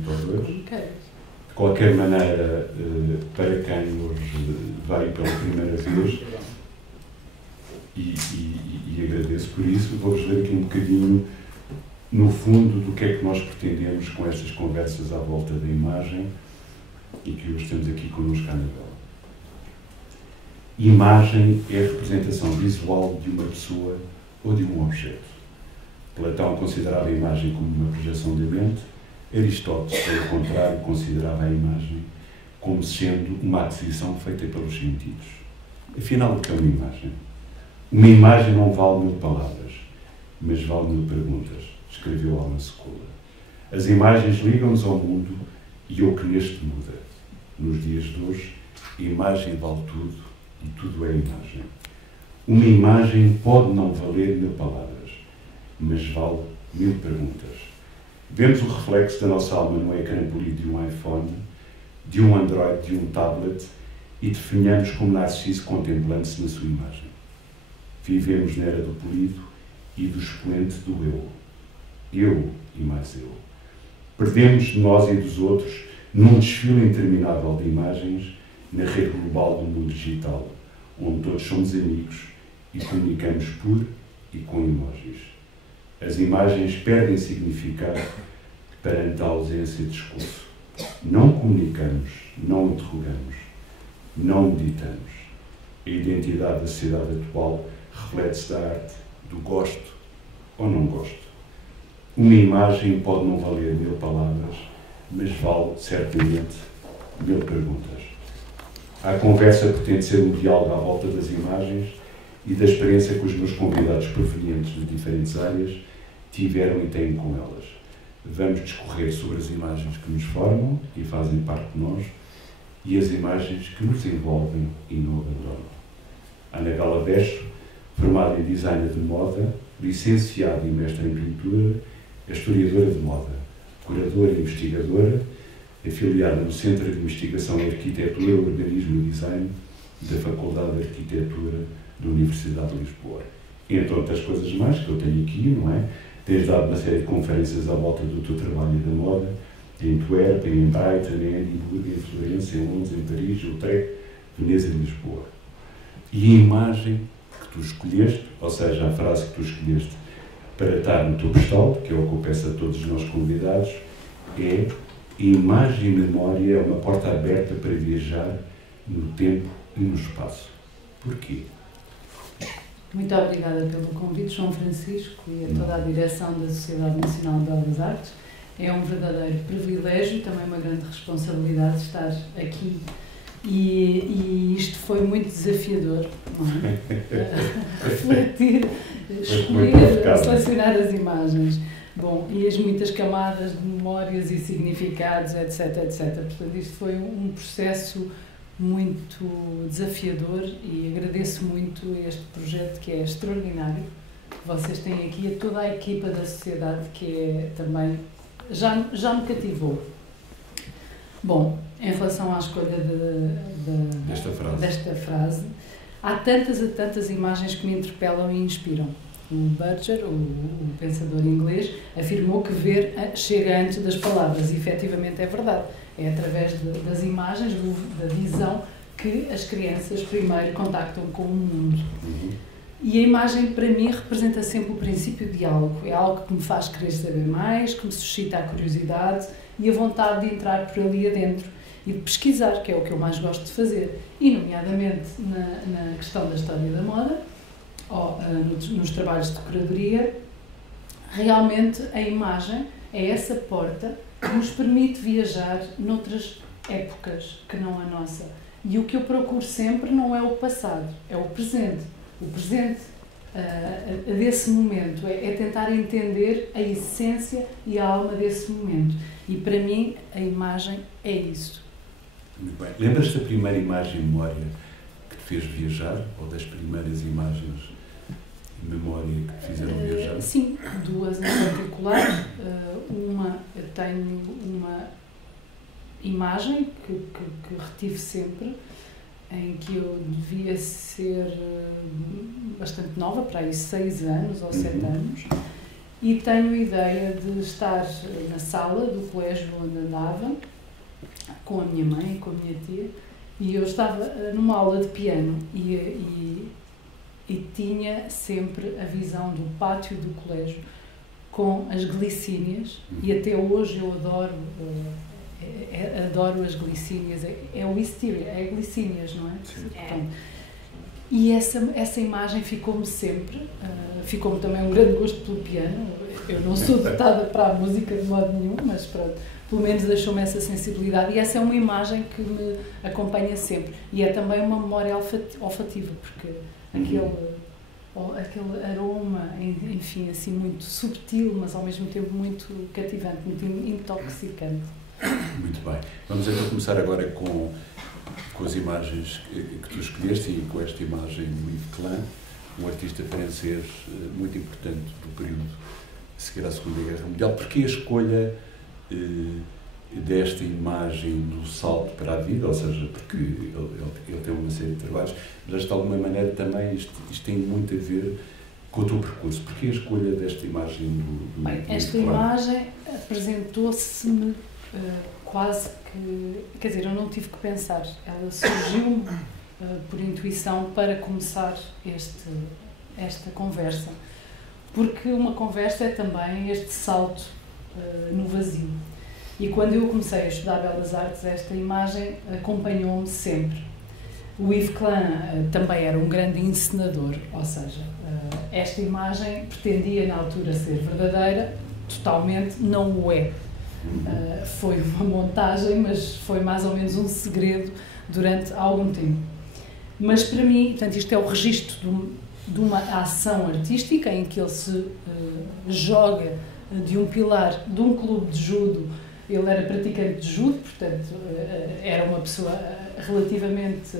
minuto ou dois. De qualquer maneira, para quem nos veio pela primeira vez, e agradeço por isso, vou-vos ler aqui um bocadinho, no fundo, do que é que nós pretendemos com estas conversas à volta da imagem e que hoje temos aqui connosco à Anabela. Imagem é a representação visual de uma pessoa ou de um objeto. Platão considerava a imagem como uma projeção da mente. Aristóteles, pelo contrário, considerava a imagem como sendo uma aquisição feita pelos sentidos. Afinal, o que é uma imagem? Uma imagem não vale 1000 palavras, mas vale 1000 perguntas, escreveu Alma Secola. As imagens ligam-nos ao mundo e o que neste muda. Nos dias de hoje, a imagem vale tudo e tudo é imagem. Uma imagem pode não valer 1000 palavras, mas vale 1000 perguntas. Vemos o reflexo da nossa alma no ecrã polido de um iPhone, de um Android, de um tablet e definhamos como Narciso contemplando-se na sua imagem. Vivemos na era do polido e do expoente do eu. Eu e mais eu. Perdemos de nós e dos outros num desfile interminável de imagens na rede global do mundo digital, onde todos somos amigos e comunicamos por e com emojis. As imagens perdem significado perante a ausência de discurso. Não comunicamos, não interrogamos, não meditamos. A identidade da sociedade atual reflete-se da arte do gosto ou não gosto. Uma imagem pode não valer 1000 palavras, mas vale, certamente, 1000 perguntas. A conversa pretende ser um diálogo à volta das imagens e da experiência que os meus convidados provenientes de diferentes áreas tiveram e têm com elas. Vamos discorrer sobre as imagens que nos formam e fazem parte de nós e as imagens que nos envolvem e não abandonam. Anabela Bexo, formada em design de moda, licenciada e mestre em pintura, é historiadora de moda, curadora e investigadora, afiliada no Centro de Investigação em Arquitetura, Urbanismo e Design da Faculdade de Arquitetura da Universidade de Lisboa. Entre outras coisas mais que eu tenho aqui, não é? Tens dado uma série de conferências à volta do teu trabalho e da moda, em Antuérpia, em Brighton, em Edimburgo, em Florença, em Londres, em Paris, Utrecht, Veneza e Lisboa. E a imagem que tu escolheste, ou seja, a frase que tu escolheste para estar no teu postal, que é o que eu peço a todos os nossos convidados, é: imagem e memória é uma porta aberta para viajar no tempo e no espaço. Porquê? Muito obrigada pelo convite, João Francisco, e a toda a direção da Sociedade Nacional de Belas Artes. É um verdadeiro privilégio e também uma grande responsabilidade estar aqui. E isto foi muito desafiador, não é? Refletir, escolher, selecionar as imagens. Bom, e as muitas camadas de memórias e significados, etc, etc. Portanto, isto foi um processo muito desafiador e agradeço muito este projeto que é extraordinário, que vocês têm aqui, a toda a equipa da sociedade que é também, já me cativou. Bom, em relação à escolha desta frase, há tantas imagens que me interpelam e inspiram. O Butcher, o pensador inglês, afirmou que ver chega antes das palavras, e efetivamente é verdade. É através das imagens, da visão, que as crianças primeiro contactam com o mundo. E a imagem, para mim, representa sempre o princípio de diálogo. É algo que me faz querer saber mais, que me suscita a curiosidade e a vontade de entrar por ali adentro e de pesquisar, que é o que eu mais gosto de fazer. E, nomeadamente, na questão da história da moda, ou nos trabalhos de curadoria, realmente a imagem é essa porta que nos permite viajar noutras épocas que não a nossa. E o que eu procuro sempre não é o passado, é o presente. O presente desse momento é tentar entender a essência e a alma desse momento. E para mim a imagem é isso. Muito bem. Lembras-te da primeira imagem memória que te fez viajar? Ou das primeiras imagens de memória que te fizeram viajar? Sim, duas em particular. Eu tenho uma imagem que retive sempre, em que eu devia ser bastante nova, para aí 6 anos ou 7 anos, e tenho a ideia de estar na sala do colégio onde andava, com a minha mãe e com a minha tia, e eu estava numa aula de piano e tinha sempre a visão do pátio do colégio com as glicínias, e até hoje eu adoro as glicínias, é o wisteria, é glicínias, não é? Sim. Portanto, e essa imagem ficou-me sempre, ficou-me também um grande gosto pelo piano. Eu não sou dotada para a música de modo nenhum, mas pronto, pelo menos deixou-me essa sensibilidade, e essa é uma imagem que me acompanha sempre, e é também uma memória olfativa, porque aquele aroma, enfim, assim muito subtil, mas ao mesmo tempo muito cativante, muito intoxicante. Muito bem. Vamos então começar agora com as imagens que tu escolheste, e com esta imagem do Yves Klein, um artista francês muito importante do período a seguir à Segunda Guerra Mundial. Porquê a escolha desta imagem do salto para a vida? Ou seja, porque ele tem uma série de trabalhos, mas de alguma maneira também isto tem muito a ver com o teu percurso. Porquê a escolha desta imagem do Bem, esta imagem apresentou-se-me quase que... Quer dizer, eu não tive que pensar. Ela surgiu por intuição para começar esta conversa. Porque uma conversa é também este salto no vazio. E quando eu comecei a estudar Belas Artes, esta imagem acompanhou-me sempre. O Yves Klein também era um grande encenador, ou seja, esta imagem pretendia na altura ser verdadeira, totalmente não o é. Foi uma montagem, mas foi mais ou menos um segredo durante algum tempo. Mas para mim, portanto, isto é o registro de uma ação artística em que ele se joga de um pilar de um clube de judo. Ele era praticante de judo, portanto, era uma pessoa relativamente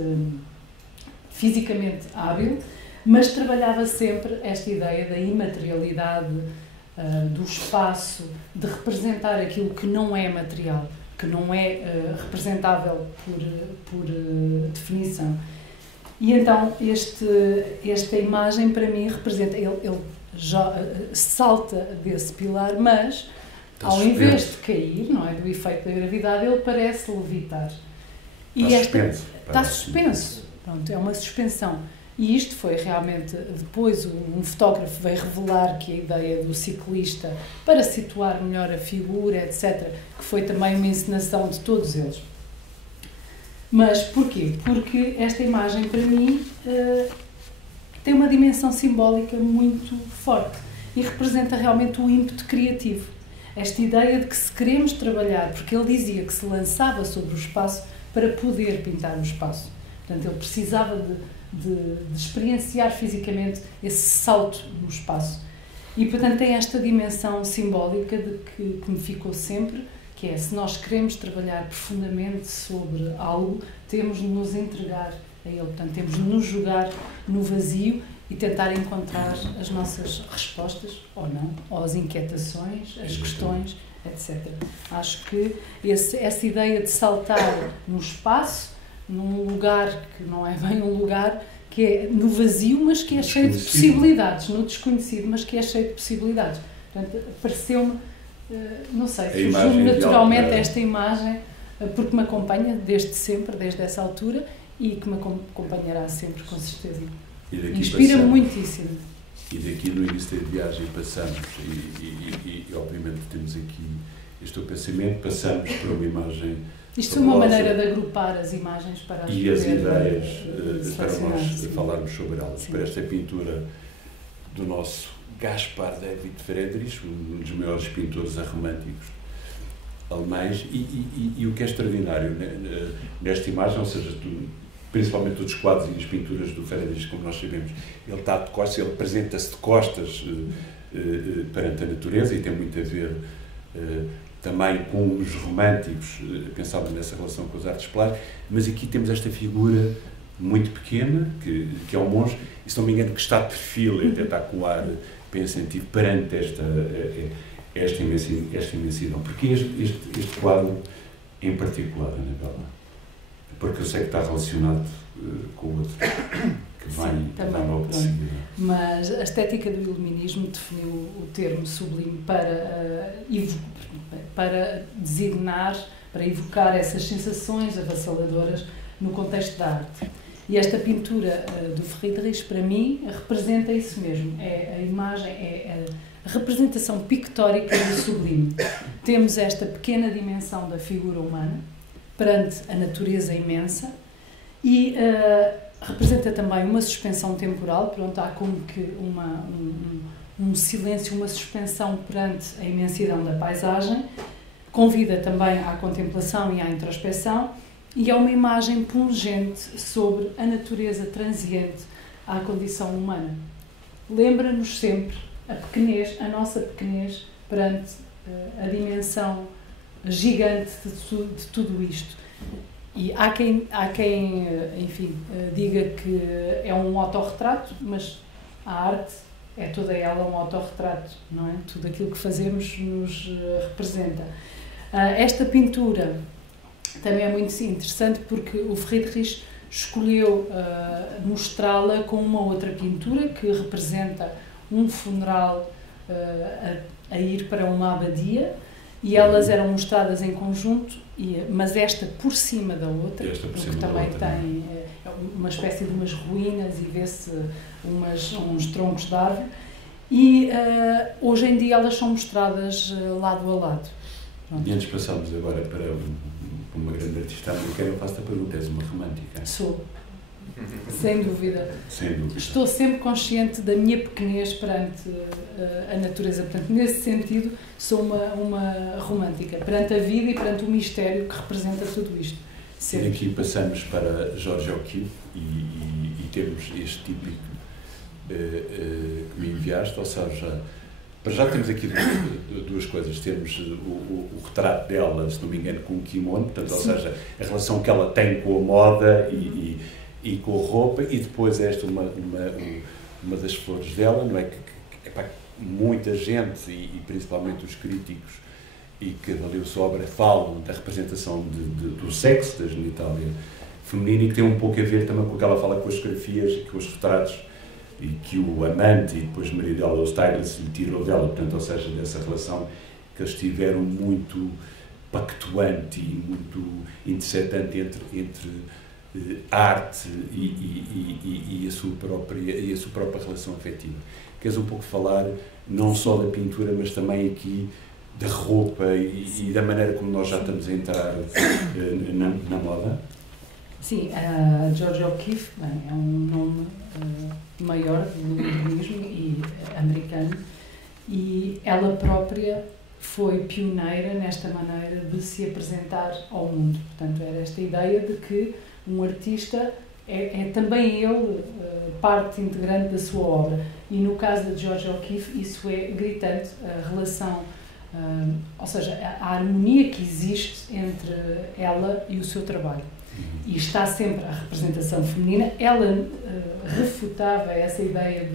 fisicamente hábil, mas trabalhava sempre esta ideia da imaterialidade, do espaço, de representar aquilo que não é material, que não é representável por definição. E então esta imagem para mim representa, ele já salta desse pilar, mas ao invés de cair, não é, do efeito da gravidade, ele parece levitar. E está suspenso. Pronto, é uma suspensão. E isto foi realmente, depois um fotógrafo veio revelar que a ideia do ciclista, para situar melhor a figura, etc., que foi também uma encenação de todos eles. Mas porquê? Porque esta imagem, para mim, tem uma dimensão simbólica muito forte e representa realmente o ímpeto criativo. Esta ideia de que se queremos trabalhar, porque ele dizia que se lançava sobre o espaço para poder pintar o espaço. Portanto, ele precisava de experienciar fisicamente esse salto no espaço. E, portanto, tem esta dimensão simbólica de que me ficou sempre, que é, se nós queremos trabalhar profundamente sobre algo, temos de nos entregar a ele. Portanto, temos de nos jogar no vazio e tentar encontrar as nossas respostas, ou não, ou as inquietações, as questões, etc. Acho que essa ideia de saltar no espaço, num lugar que não é bem um lugar, que é no vazio, mas que é cheio de possibilidades, no desconhecido, mas que é cheio de possibilidades. Portanto, pareceu-me, não sei, surgiu naturalmente esta imagem, porque me acompanha desde sempre, desde essa altura, e que me acompanhará sempre, com certeza. Inspira-me muitíssimo. E daqui no início da viagem passamos, e obviamente temos aqui este teu pensamento, passamos por uma imagem. Isto é uma maneira de agrupar as imagens para as e as ideias para nós falarmos sobre elas. Sim. Para esta pintura do nosso Gaspar David Friedrich, um dos maiores pintores aromânticos alemães, e o que é extraordinário nesta imagem, ou seja, principalmente os quadros e as pinturas do Friedrich, como nós sabemos, ele está de costas, ele apresenta-se de costas perante a natureza, e tem muito a ver também com os românticos, pensava nessa relação com as artes plásticas, mas aqui temos esta figura muito pequena, que é um monge, e se não me engano que está de perfil, até está com o ar pensativo perante esta imensidão. Porque este quadro em particular, Anabela? Porque eu sei que está relacionado com o outro. que vem logo de seguida. Mas a estética do iluminismo definiu o termo sublime para designar, para evocar essas sensações avassaladoras no contexto da arte. E esta pintura do Friedrich, para mim, representa isso mesmo. É a imagem, é a representação pictórica do sublime. Temos esta pequena dimensão da figura humana perante a natureza imensa e representa também uma suspensão temporal. Pronto, há como que um silêncio, uma suspensão perante a imensidão da paisagem. Convida também à contemplação e à introspecção. E é uma imagem pungente sobre a natureza transiente à condição humana. Lembra-nos sempre a nossa pequenez perante a dimensão gigante de tudo isto. E há quem enfim, diga que é um autorretrato, mas a arte é toda ela um autorretrato, não é? Tudo aquilo que fazemos nos representa. Esta pintura também é muito interessante porque o Friedrich escolheu mostrá-la com uma outra pintura que representa um funeral a ir para uma abadia e elas eram mostradas em conjunto, mas esta por cima da outra, porque também tem uma espécie de umas ruínas e vê-se uns troncos de árvore e hoje em dia elas são mostradas lado a lado. Pronto. E antes passamos agora para uma grande artista americana, eu faço a pergunta: és uma romântica? Sou. Sem dúvida. Sem dúvida. Estou sempre consciente da minha pequenez perante a natureza. Portanto, nesse sentido, sou uma romântica. Perante a vida e perante o mistério que representa tudo isto. E aqui passamos para George O'Keeffe e temos este típico que me enviaste, ou seja, para já temos aqui duas coisas. Temos o retrato dela, se não me engano, com o kimono, portanto, ou seja, a relação que ela tem com a moda e com a roupa, e depois esta uma das flores dela, não é? Que muita gente, e principalmente os críticos, e que avaliam sua obra, falam da representação do sexo, da genitália feminina, e que tem um pouco a ver também com o que ela fala com as fotografias, com os retratos, e que o amante e depois o marido dela, o stylist, lhe tirou dela, portanto, ou seja, dessa relação que eles tiveram muito pactuante e muito interceptante entre arte e a sua própria relação afetiva. Queres um pouco falar não só da pintura, mas também aqui da roupa e da maneira como nós já estamos a entrar na moda? Sim, George O'Keeffe é um nome maior do iluminismo e americano, e ela própria foi pioneira nesta maneira de se apresentar ao mundo. Portanto, era esta ideia de que um artista é também ele parte integrante da sua obra. E no caso de George O'Keeffe isso é gritante, a relação, ou seja, a harmonia que existe entre ela e o seu trabalho. E está sempre a representação feminina. Ela refutava essa ideia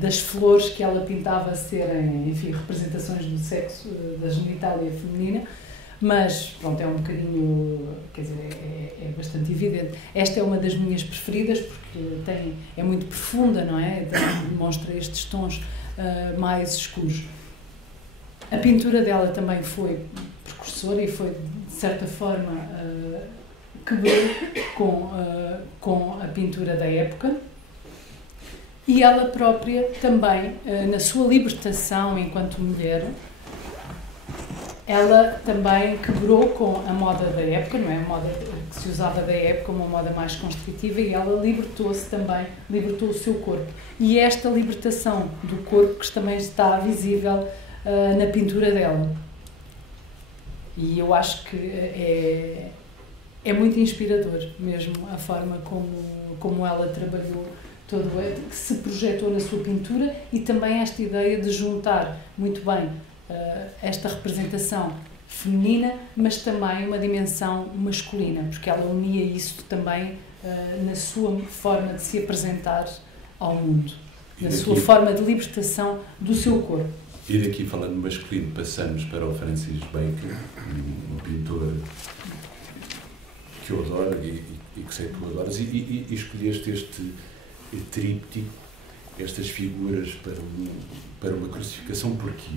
das flores que ela pintava serem, enfim, representações do sexo, da genitália feminina, mas, pronto, é um bocadinho, quer dizer, é bastante evidente. Esta é uma das minhas preferidas porque é muito profunda, não é? Demonstra estes tons mais escuros. A pintura dela também foi precursora e foi, de certa forma, quebrou com a pintura da época, e ela própria também, na sua libertação enquanto mulher, ela também quebrou com a moda da época, não é? A moda que se usava da época, uma moda mais constritiva, e ela libertou-se também, libertou o seu corpo. E esta libertação do corpo que também está visível na pintura dela. E eu acho que é muito inspirador mesmo a forma como ela trabalhou que se projetou na sua pintura, e também esta ideia de juntar muito bem esta representação feminina, mas também uma dimensão masculina, porque ela unia isso também na sua forma de se apresentar ao mundo, na sua forma de libertação do seu corpo. E daqui, falando masculino, passamos para o Francis Bacon, um pintor que eu adoro e que sei que tu adoras, e escolheste este tríptico, estas figuras para uma crucificação, porquê?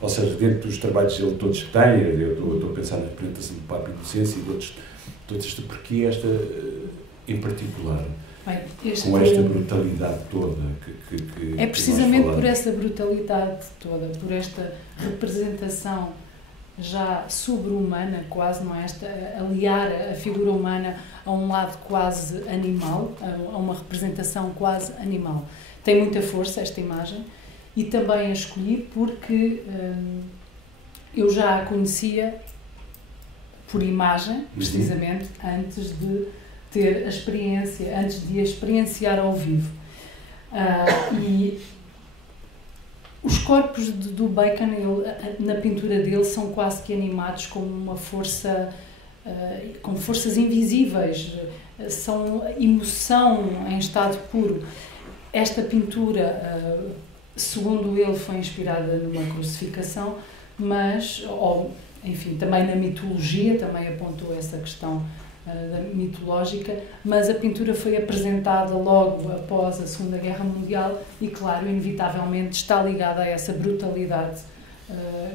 Ou seja, dentro dos trabalhos que ele todos têm, eu estou a pensar na representação do Papa Inocêncio e de outros, porquê esta em particular? Bem, com esta brutalidade toda que é precisamente por essa brutalidade toda, por esta representação já sobre-humana, quase, não é? Aliar a figura humana a um lado quase animal, a uma representação quase animal. Tem muita força esta imagem, e também a escolhi porque eu já a conhecia por imagem, precisamente, antes de ter a experiência, antes de a experienciar ao vivo. E os corpos do Bacon, na pintura dele, são quase que animados com uma força, com forças invisíveis, são emoção em estado puro. Esta pintura, segundo ele, foi inspirada numa crucificação, mas, enfim, também na mitologia, também apontou essa questão mitológica, mas a pintura foi apresentada logo após a Segunda Guerra Mundial e, claro, inevitavelmente está ligada a essa brutalidade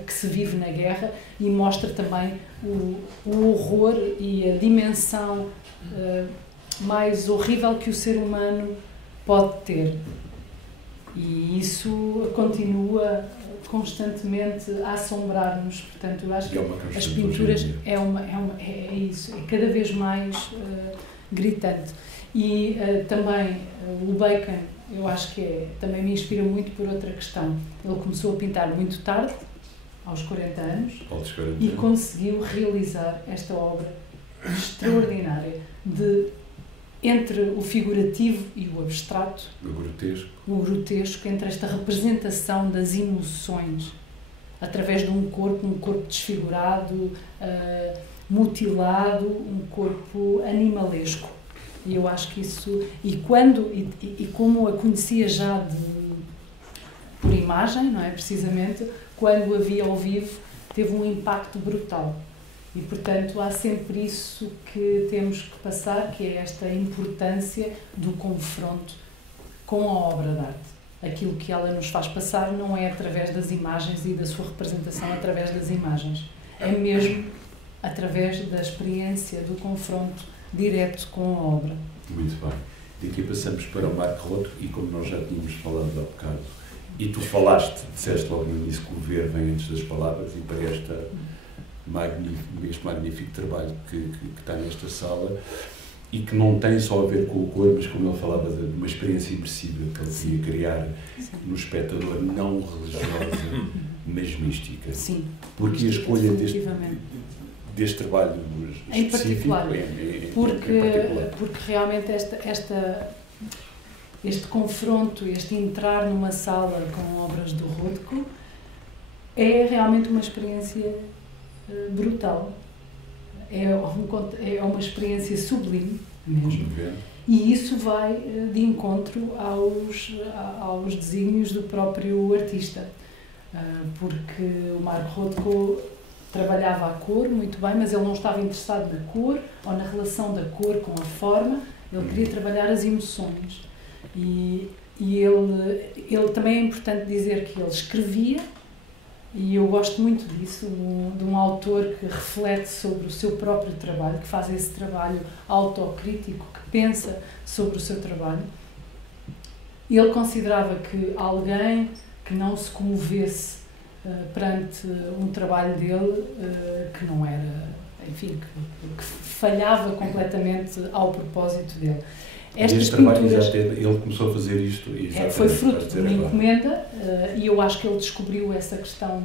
que se vive na guerra, e mostra também o horror e a dimensão mais horrível que o ser humano pode ter. E isso continua constantemente a assombrar-nos. Portanto, eu acho que as pinturas é isso, é cada vez mais gritante. E também o Bacon, eu acho que também me inspira muito por outra questão. Ele começou a pintar muito tarde, aos 40 anos, e conseguiu realizar esta obra extraordinária entre o figurativo e o abstrato, o grotesco, entre esta representação das emoções, através de um corpo desfigurado, mutilado, um corpo animalesco. E eu acho que isso, e como a conhecia já por imagem, não é? Precisamente, quando a vi ao vivo, teve um impacto brutal. E, portanto, há sempre isso que temos que passar, que é esta importância do confronto com a obra de arte. Aquilo que ela nos faz passar não é através das imagens e da sua representação através das imagens. É mesmo através da experiência, do confronto direto com a obra. Muito bem. Daqui passamos para o Marco Rothko, e como nós já tínhamos falado há bocado, e tu disseste logo no início que o ver vem antes das palavras, e para este magnífico trabalho que está nesta sala, e que não tem só a ver com o cor, mas como ele falava de uma experiência imersiva que ele queria criar no espectador, não religiosa, mas mística. Sim. Porque a escolha deste trabalho em particular, porque realmente este confronto, este entrar numa sala com obras do Rothko é realmente uma experiência brutal. É uma experiência sublime mesmo. E isso vai de encontro aos desígnios do próprio artista. Porque o Marco Rothko trabalhava a cor muito bem, mas ele não estava interessado na cor ou na relação da cor com a forma. Ele queria trabalhar as emoções. E ele também é importante dizer que ele escrevia, e eu gosto muito disso, de um autor que reflete sobre o seu próprio trabalho, que faz esse trabalho autocrítico, que pensa sobre o seu trabalho. Ele considerava que alguém que não se comovesse perante um trabalho dele, que não era, enfim, que falhava completamente ao propósito dele. Estas pinturas, ele começou a fazer isto e foi fruto de uma encomenda, e eu acho que ele descobriu essa questão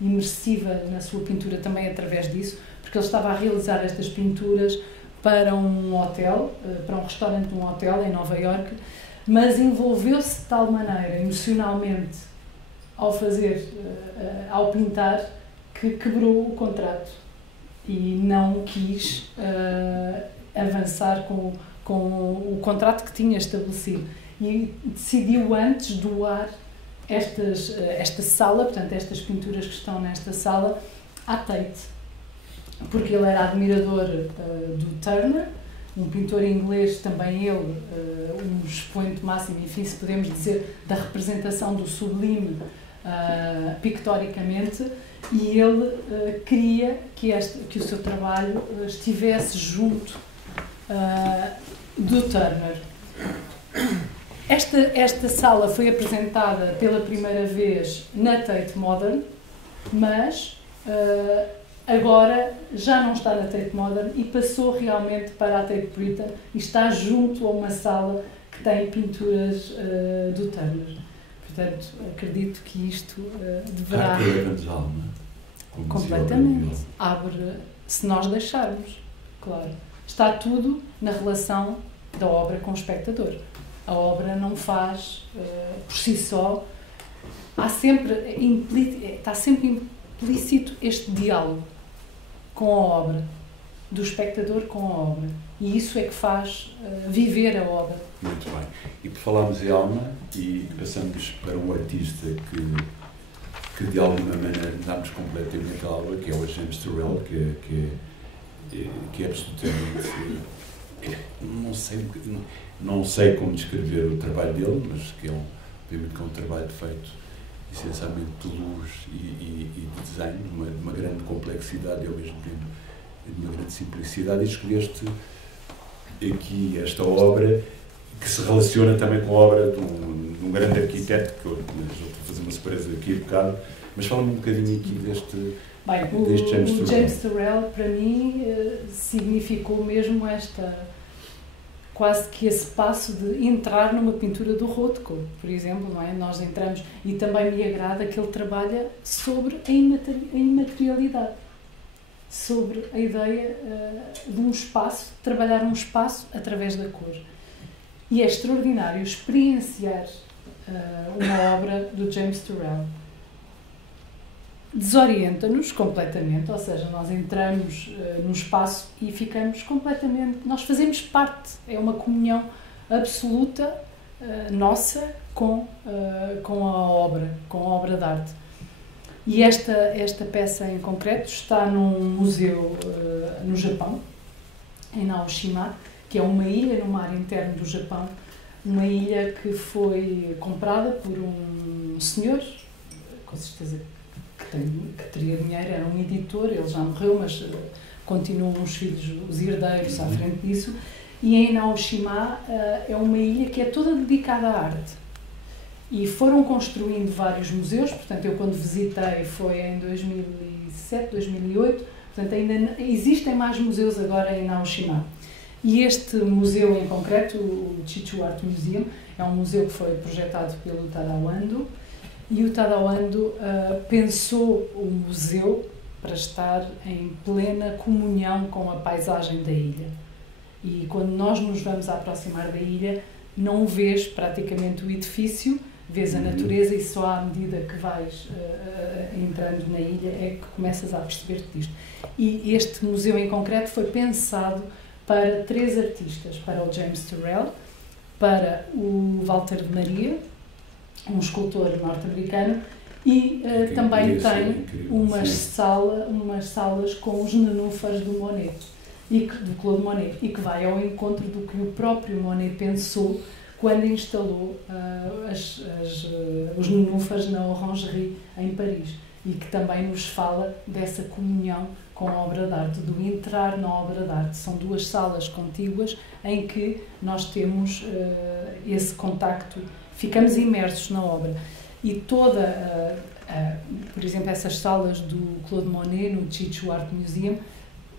imersiva na sua pintura também através disso, porque ele estava a realizar estas pinturas para um hotel, para um restaurante de um hotel em Nova Iorque, mas envolveu-se de tal maneira emocionalmente ao pintar, que quebrou o contrato e não quis avançar com o contrato que tinha estabelecido, e decidiu antes doar esta sala, portanto estas pinturas que estão nesta sala, à Tate. porque ele era admirador do Turner, um pintor inglês, também ele, um expoente máximo, enfim, se podemos dizer, da representação do sublime pictoricamente, e ele queria que o seu trabalho estivesse junto do Turner. Esta sala foi apresentada pela primeira vez na Tate Modern, mas agora já não está na Tate Modern e passou realmente para a Tate Britain e está junto a uma sala que tem pinturas do Turner. Portanto, acredito que isto deverá... completamente. Abre, se nós deixarmos, claro. Está tudo na relação da obra com o espectador. A obra não faz, por si só, está sempre implícito este diálogo com a obra, do espectador com a obra. E isso é que faz viver a obra. Muito bem. E por falarmos em alma, e passamos para um artista que de alguma maneira damos completamente à obra, que é o James Turrell, que é absolutamente... Não sei como descrever o trabalho dele, mas que obviamente que é um trabalho feito essencialmente de luz e de desenho, de uma grande complexidade e ao mesmo tempo de uma grande simplicidade, e escolheste aqui esta obra que se relaciona também com a obra de um grande arquiteto, que eu vou fazer uma surpresa aqui a bocado, mas fala-me um bocadinho aqui deste James Turrell, para mim, significou mesmo quase que esse passo de entrar numa pintura do Rothko, por exemplo, não é? Nós entramos, e também me agrada que ele trabalha sobre a imaterialidade, sobre a ideia de um espaço, trabalhar um espaço através da cor. E é extraordinário experienciar uma obra do James Turrell. Desorienta-nos completamente, ou seja, nós entramos num espaço e ficamos completamente... Nós fazemos parte, é uma comunhão absoluta nossa com a obra de arte. E esta peça em concreto está num museu no Japão, em Naoshima, que é uma ilha no mar interno do Japão, uma ilha que foi comprada por um senhor, com certeza que teria dinheiro, era um editor, ele já morreu, mas continuam os filhos, os herdeiros à frente disso, e em Naoshima é uma ilha que é toda dedicada à arte. E foram construindo vários museus, portanto eu quando visitei foi em 2007, 2008, portanto ainda existem mais museus agora em Naoshima. E este museu em concreto, o Chichu Art Museum, é um museu que foi projetado pelo Tadao Ando, e o Tadao Ando pensou o museu para estar em plena comunhão com a paisagem da ilha. E quando nós nos vamos aproximar da ilha, não vês praticamente o edifício, vês a natureza, e só à medida que vais entrando na ilha é que começas a perceber-te disto. E este museu em concreto foi pensado para 3 artistas, para o James Turrell, para o Walter de Maria, um escultor norte-americano, e também tem umas salas com os nenúfares do Monet, do Claude Monet, e que vai ao encontro do que o próprio Monet pensou quando instalou os nenúfares na Orangerie, em Paris, e que também nos fala dessa comunhão com a obra de arte, do entrar na obra de arte. São 2 salas contíguas em que nós temos esse contacto, ficamos imersos na obra. E toda, por exemplo, essas salas do Claude Monet, no Chichu Art Museum,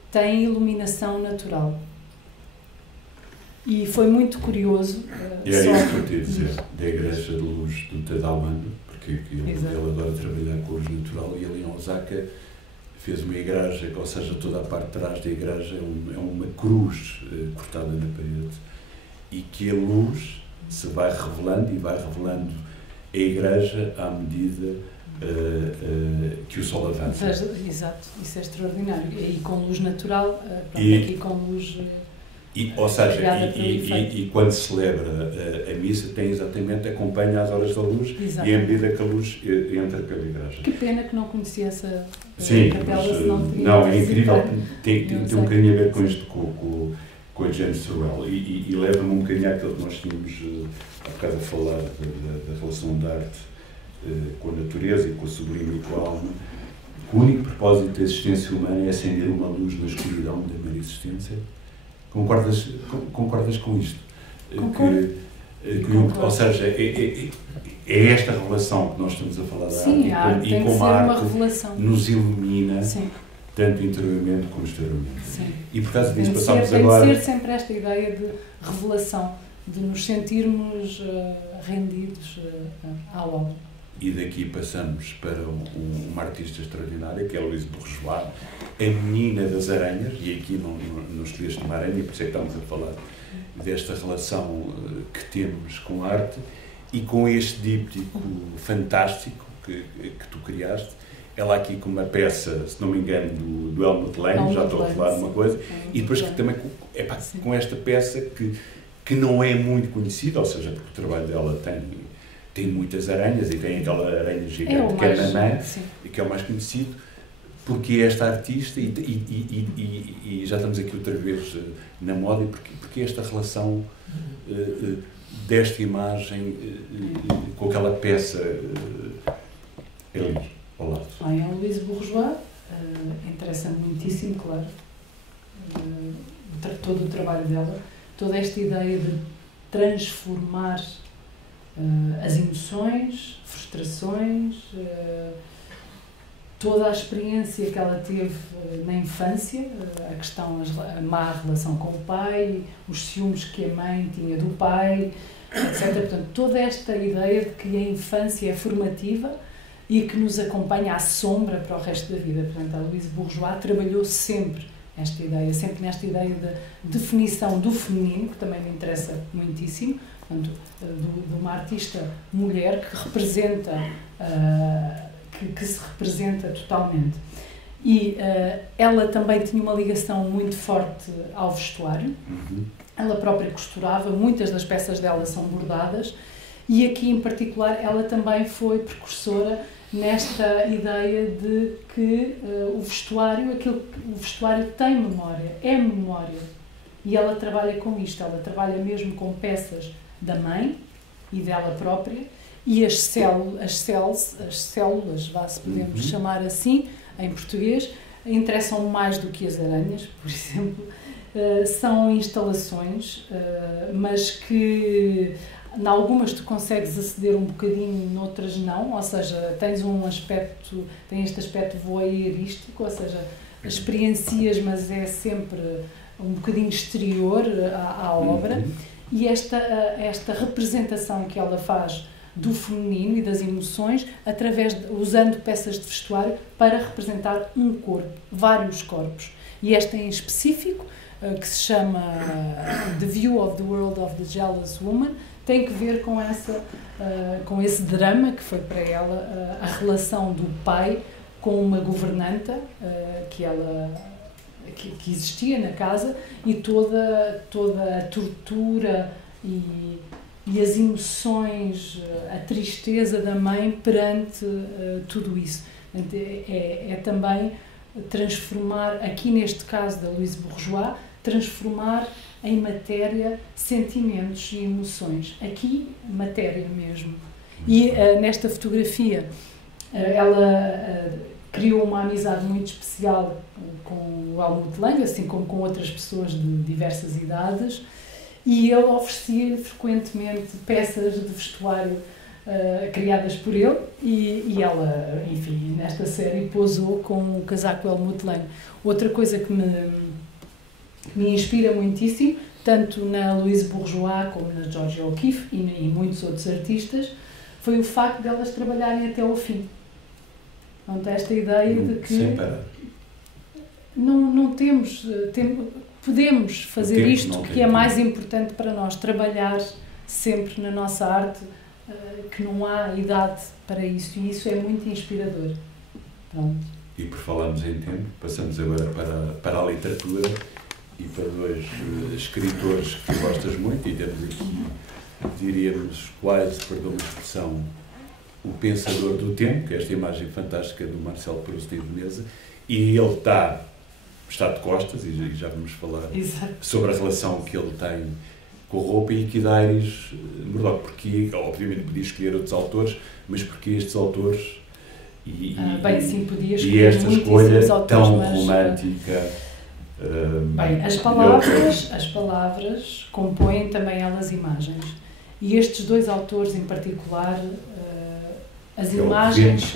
têm iluminação natural. E foi muito curioso. E é isso que eu te ia dizer, da Igreja de Luz do Tadao Ando, porque ele adora trabalhar com luz natural, e ele em Osaka fez uma igreja, ou seja, toda a parte de trás da igreja é uma cruz cortada na parede, e que a luz se vai revelando, e vai revelando a igreja à medida que o sol avança. Exato, isso é extraordinário. E com luz natural, aqui com luz... ou seja, e quando se celebra a missa, tem exatamente, acompanha as horas da luz. Exatamente. E à medida que a luz entra pela igreja. Que pena que não conhecia essa Sim, Capela, mas, senão teria não, é incrível, tem Não um sei. bocadinho a ver com isto, com a Jane Sorrell, e leva-me um bocadinho àquilo que nós tínhamos há bocado a falar da relação da arte com a natureza e com o sublime e com a alma. O único propósito da existência humana é acender uma luz na escuridão da mera existência. Concordas com isto? Concordo. Ou seja, é esta relação que nós estamos a falar da Sim, a arte arte tem e que ser como a uma arte revelação. nos ilumina, Sim, tanto interiormente como exteriormente. sim. E por causa Tem disso de passámos ser, agora... tem de ser sempre esta ideia de revelação, de nos sentirmos rendidos à obra. E daqui passamos para uma artista extraordinária, que é a Louise Bourgeois, a menina das aranhas, e aqui não escolheste uma aranha, por isso é que estamos a falar desta relação que temos com a arte e com este díptico fantástico que tu criaste. Ela aqui com uma peça, se não me engano, do Helmut Lang, já estou a falar de uma coisa, e depois que também com esta peça que não é muito conhecida, ou seja, porque o trabalho dela tem muitas aranhas e tem aquela aranha gigante que é a Mamã, que é o mais conhecido, porque esta artista, e já estamos aqui outra vez na moda, porque esta relação desta imagem com aquela peça ali, ao lado. Bem, a Louise Bourgeois interessa-me muitíssimo, claro, todo o trabalho dela, toda esta ideia de transformar as emoções, frustrações, toda a experiência que ela teve na infância, a questão, a má relação com o pai, os ciúmes que a mãe tinha do pai, etc. Portanto, toda esta ideia de que a infância é formativa e que nos acompanha à sombra para o resto da vida. Portanto, a Louise Bourgeois trabalhou sempre esta ideia, sempre nesta ideia de definição do feminino, que também me interessa muitíssimo, portanto, de uma artista mulher que representa, que se representa totalmente. E ela também tinha uma ligação muito forte ao vestuário. Ela própria costurava, muitas das peças dela são bordadas, e aqui em particular ela também foi precursora nesta ideia de que o vestuário tem memória, é memória. E ela trabalha com isto, ela trabalha mesmo com peças da mãe e dela própria, e as células, se podemos chamar assim, em português, interessam mais do que as aranhas, por exemplo. São instalações, mas que em algumas tu consegues aceder um bocadinho, noutras não, ou seja, tens este aspecto voyeurístico, ou seja, experiencias, mas é sempre um bocadinho exterior à obra, e esta representação que ela faz do feminino e das emoções, usando peças de vestuário para representar um corpo, vários corpos. E esta em específico, que se chama The View of the World of the Jealous Woman, tem que ver com esse drama que foi para ela a relação do pai com uma governanta que existia na casa, e toda a tortura e as emoções, a tristeza da mãe perante tudo isso. É também transformar, aqui neste caso da Louise Bourgeois, transformar em matéria sentimentos e emoções. Aqui, matéria mesmo. E nesta fotografia, ela criou uma amizade muito especial com o Helmut Lang, assim como com outras pessoas de diversas idades, e ele oferecia frequentemente peças de vestuário criadas por ele, e ela, enfim, nesta série posou com o casaco Helmut Lang. Outra coisa que me inspira muitíssimo, tanto na Louise Bourgeois como na Georgia O'Keeffe e muitos outros artistas, foi o facto de elas trabalharem até ao fim. Portanto, esta ideia de que não temos, podemos fazer isto que é mais importante para nós, trabalhar sempre na nossa arte, que não há idade para isso, e isso é muito inspirador. Pronto. E por falarmos em tempo, passamos agora para a literatura e para dois escritores que gostas muito, e temos aqui, diríamos, quase, perdão a expressão, o Pensador do Tempo, que é esta imagem fantástica do Marcel Proust em Veneza, e ele está de costas, e já vamos falar sobre a relação que ele tem com a roupa, e aqui da Iris Murdoch, porque obviamente podia escolher outros autores, mas porque estes autores e esta escolha tão romântica. Bem, as palavras compõem também elas imagens, e estes dois autores em particular, as imagens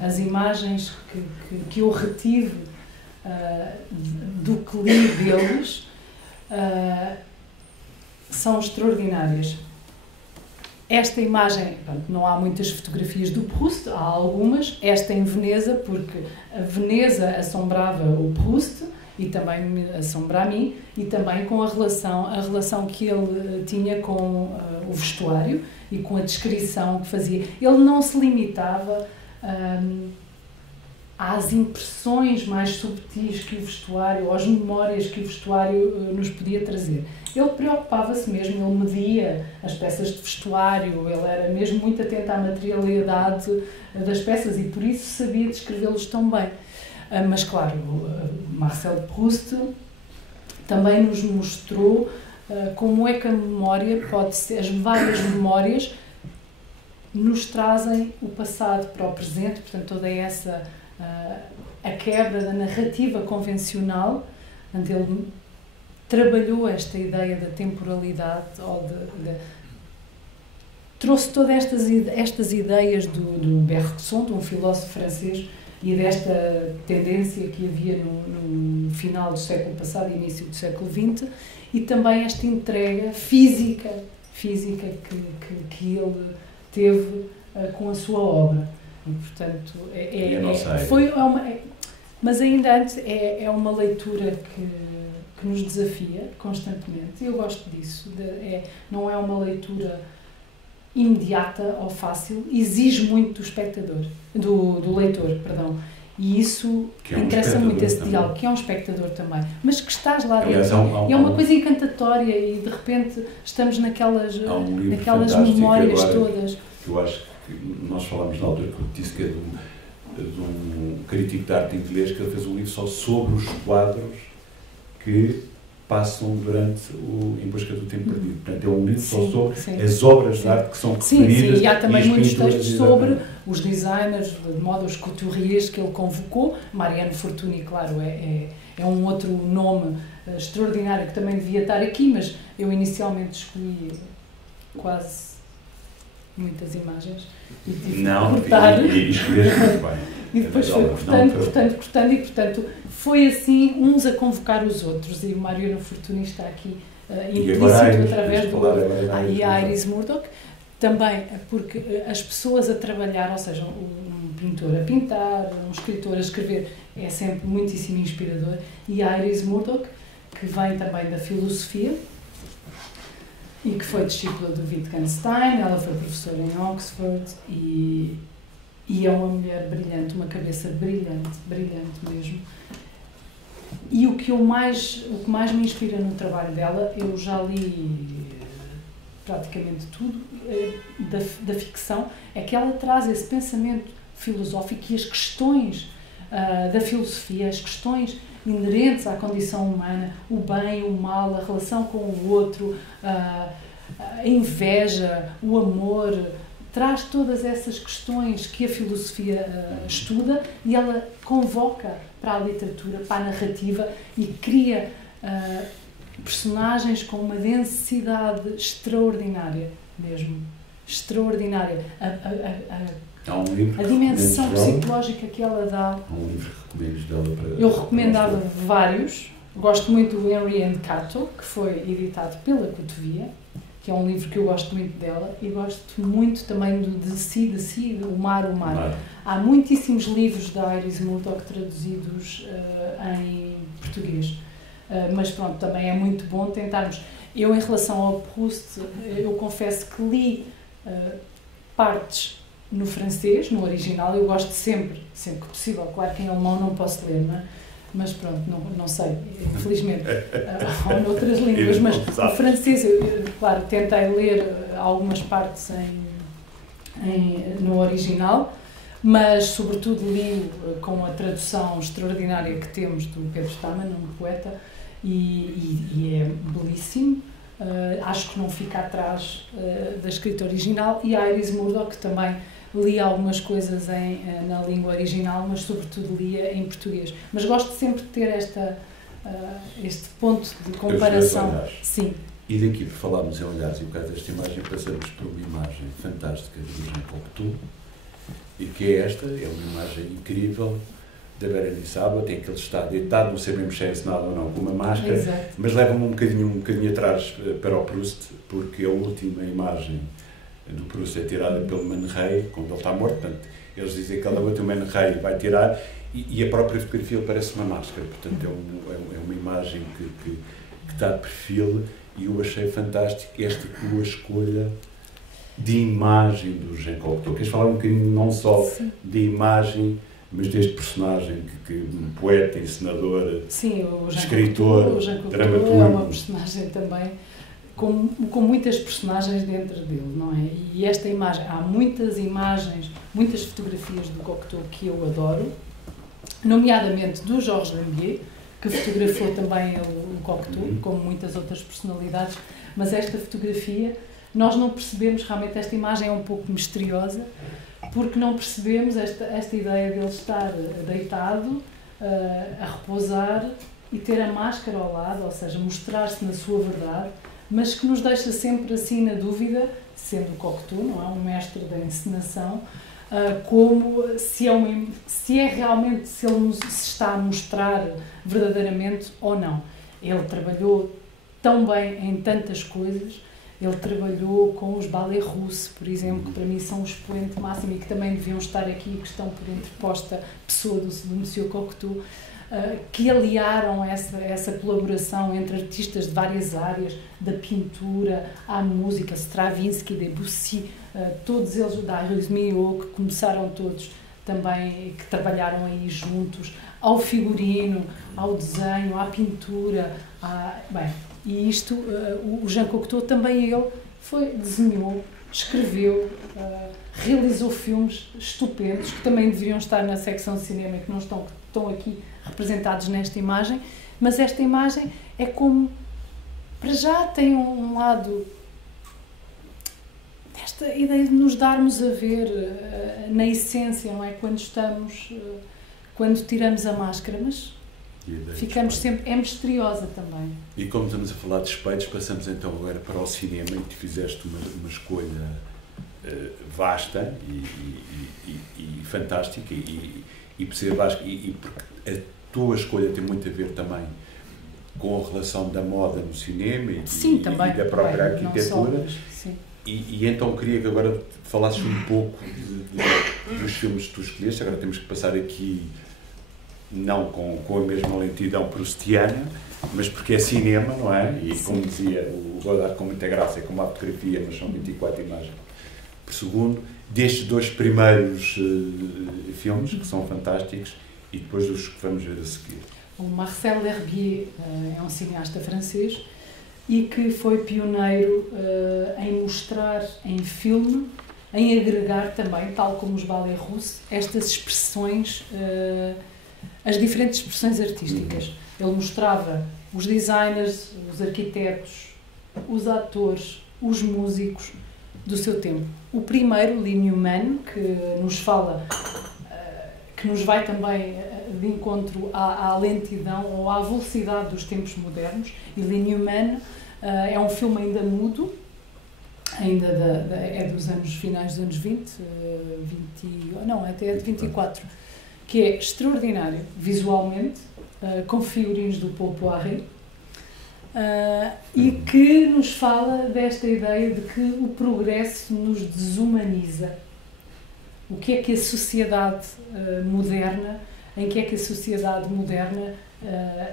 as imagens que eu retive do que li deles são extraordinárias. Esta imagem, pronto, não há muitas fotografias do Proust, há algumas, esta em Veneza, porque a Veneza assombrava o Proust e também me assombra a mim, e também com a relação que ele tinha com o vestuário e com a descrição que fazia. Ele não se limitava às impressões mais subtis que o vestuário, às memórias que o vestuário nos podia trazer. Ele preocupava-se mesmo, ele media as peças de vestuário, ele era mesmo muito atento à materialidade das peças e por isso sabia descrevê-los tão bem. Mas claro, Marcel Proust também nos mostrou como é que a memória pode ser, as várias memórias nos trazem o passado para o presente, portanto toda essa a quebra da narrativa convencional, onde ele trabalhou esta ideia da temporalidade, trouxe todas estas ideias do Bergson, de um filósofo francês, e desta tendência que havia no final do século passado e início do século XX, e também esta entrega física que ele teve com a sua obra. E, portanto, mas ainda antes é uma leitura que nos desafia constantemente, e eu gosto disso. Não é uma leitura imediata ou fácil, exige muito do espectador, do leitor, perdão. E isso interessa muito, esse diálogo, que é um espectador também, mas que estás lá dentro. É uma coisa encantatória e de repente estamos naquelas memórias todas. Eu acho que nós falámos na altura, que eu disse que é de um crítico de arte inglês, que ele fez um livro só sobre os quadros que passam durante Em Busca do Tempo Perdido. Portanto, é um livro só sobre as obras de arte que são referidas. Sim, e há também muitos textos sobre os designers de moda, os couturiers que ele convocou. Mariano Fortuny, claro, é um outro nome extraordinário que também devia estar aqui, mas eu inicialmente escolhi quase muitas imagens e tive que cortar. E escolheste muito bem. E depois foi cortando, e portanto foi assim, uns a convocar os outros, e o Mariano Fortuny está aqui implícito através e a Iris Murdoch, também porque as pessoas a trabalhar, ou seja, um pintor a pintar, um escritor a escrever, é sempre muitíssimo inspirador, e a Iris Murdoch, que vem também da filosofia, e que foi discípula do Wittgenstein, ela foi professora em Oxford, e é uma mulher brilhante, uma cabeça brilhante mesmo. E o que mais me inspira no trabalho dela, eu já li praticamente tudo da ficção, é que ela traz esse pensamento filosófico e as questões da filosofia, as questões inerentes à condição humana, o bem, o mal, a relação com o outro, a inveja, o amor, traz todas essas questões que a filosofia estuda, e ela convoca para a literatura, para a narrativa, e cria personagens com uma densidade extraordinária mesmo, extraordinária. A dimensão psicológica que ela dá. Há um livro que recomendas dela para... Eu recomendava vários. Gosto muito do Henry and Cato, que foi editado pela Cotovia, que é um livro que eu gosto muito dela, e gosto muito também do De Si, O Mar. Há muitíssimos livros da Iris Murdoch traduzidos em português, mas pronto, também é muito bom tentarmos. Eu, em relação ao Proust, eu confesso que li partes no francês, no original. Eu gosto sempre que possível, claro que em alemão não posso ler, não é? Mas pronto, não sei, infelizmente, ou noutras línguas, mas o francês, claro, tentei ler algumas partes no original, mas sobretudo li com a tradução extraordinária que temos do Pedro Taman, um poeta, e é belíssimo. Acho que não fica atrás da escrita original, e a Iris Murdoch também li algumas coisas na língua original, mas sobretudo lia em português. Mas gosto sempre de ter este ponto de comparação. Sim. E daqui, por falarmos em olhares e por causa desta imagem, passamos por uma imagem fantástica de Jean Cocteau, e que é esta, é uma imagem incrível da Berenice Abbott, em que ele está deitado, não sabemos se é encenado ou não, com uma máscara. Exato. Mas leva-me um bocadinho atrás para o Proust, porque a última imagem do Proust é tirada pelo Man Ray, quando ele está morto. Portanto, eles dizem que ela bateu o Man Ray e vai tirar, e a própria fotografia parece uma máscara. Portanto, é uma imagem que está de perfil, e eu achei fantástico esta tua escolha de imagem do Jean Cocteau. Queres falar um bocadinho não só de imagem, mas deste personagem que um poeta, encenador, escritor, dramaturgo. É uma personagem também com muitas personagens dentro dele, não é? E esta imagem, há muitas imagens, muitas fotografias do Cocteau que eu adoro, nomeadamente do Georges Lambier, que fotografou também o Cocteau, como muitas outras personalidades, mas esta fotografia, nós não percebemos, realmente esta imagem é um pouco misteriosa, porque não percebemos esta ideia dele estar deitado, a repousar e ter a máscara ao lado, ou seja, mostrar-se na sua verdade, mas que nos deixa sempre assim na dúvida, sendo o Cocteau, não é, um mestre da encenação, como se é realmente, se ele se está a mostrar verdadeiramente ou não. Ele trabalhou tão bem em tantas coisas. Ele trabalhou com os ballets russos, por exemplo, que para mim são um expoente máximo e que também deviam estar aqui, que estão por interposta pessoa do Monsieur Cocteau, que aliaram essa colaboração entre artistas de várias áreas, da pintura à música, Stravinsky, Debussy, todos eles, da Iris Murdoch, que começaram todos também, que trabalharam aí juntos, ao figurino, ao desenho, à pintura, e isto, o Jean Cocteau também ele desenhou, escreveu, realizou filmes estupendos, que também deveriam estar na secção de cinema e que não estão aqui representados nesta imagem, mas esta imagem é como, para já tem um lado desta ideia de nos darmos a ver na essência, não é? Quando tiramos a máscara, mas ficamos sempre, é misteriosa também. E como estamos a falar de espelhos, passamos então agora para o cinema, e tu fizeste uma escolha vasta e fantástica, e porque a tua escolha tem muito a ver também com a relação da moda no cinema e da própria arquitetura. E então queria que agora falasses um pouco dos filmes que tu escolheste. Agora temos que passar aqui, não com a mesma lentidão proustiana, mas porque é cinema, não é? E como dizia o Godard, com muita graça, é como a fotografia, mas são 24 imagens por segundo, destes dois primeiros filmes, que são fantásticos, e depois dos que vamos ver a seguir. O Marcel L'Herbier é um cineasta francês e que foi pioneiro em mostrar em filme, em agregar também, tal como os ballets russos, estas expressões, as diferentes expressões artísticas. Ele mostrava os designers, os arquitetos, os atores, os músicos do seu tempo. O primeiro, Lee Newman, que nos fala, que nos vai também de encontro à lentidão ou à velocidade dos tempos modernos. E Lee Newman é um filme ainda mudo, ainda é dos anos finais dos anos 20, até de 24, que é extraordinário visualmente, com figurinos do Paul Poiret, e que nos fala desta ideia de que o progresso nos desumaniza. O que é que a sociedade moderna, em que é que a sociedade moderna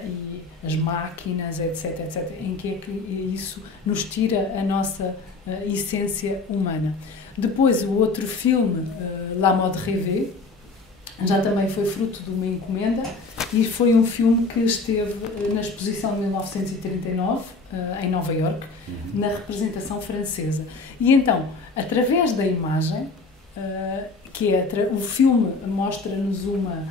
e as máquinas, etc., em que é que isso nos tira a nossa essência humana. Depois, o outro filme, La Mode Rêvée, já também foi fruto de uma encomenda e foi um filme que esteve na exposição de 1939, em Nova Iorque, na representação francesa. E então, através da imagem, que é o filme mostra-nos uma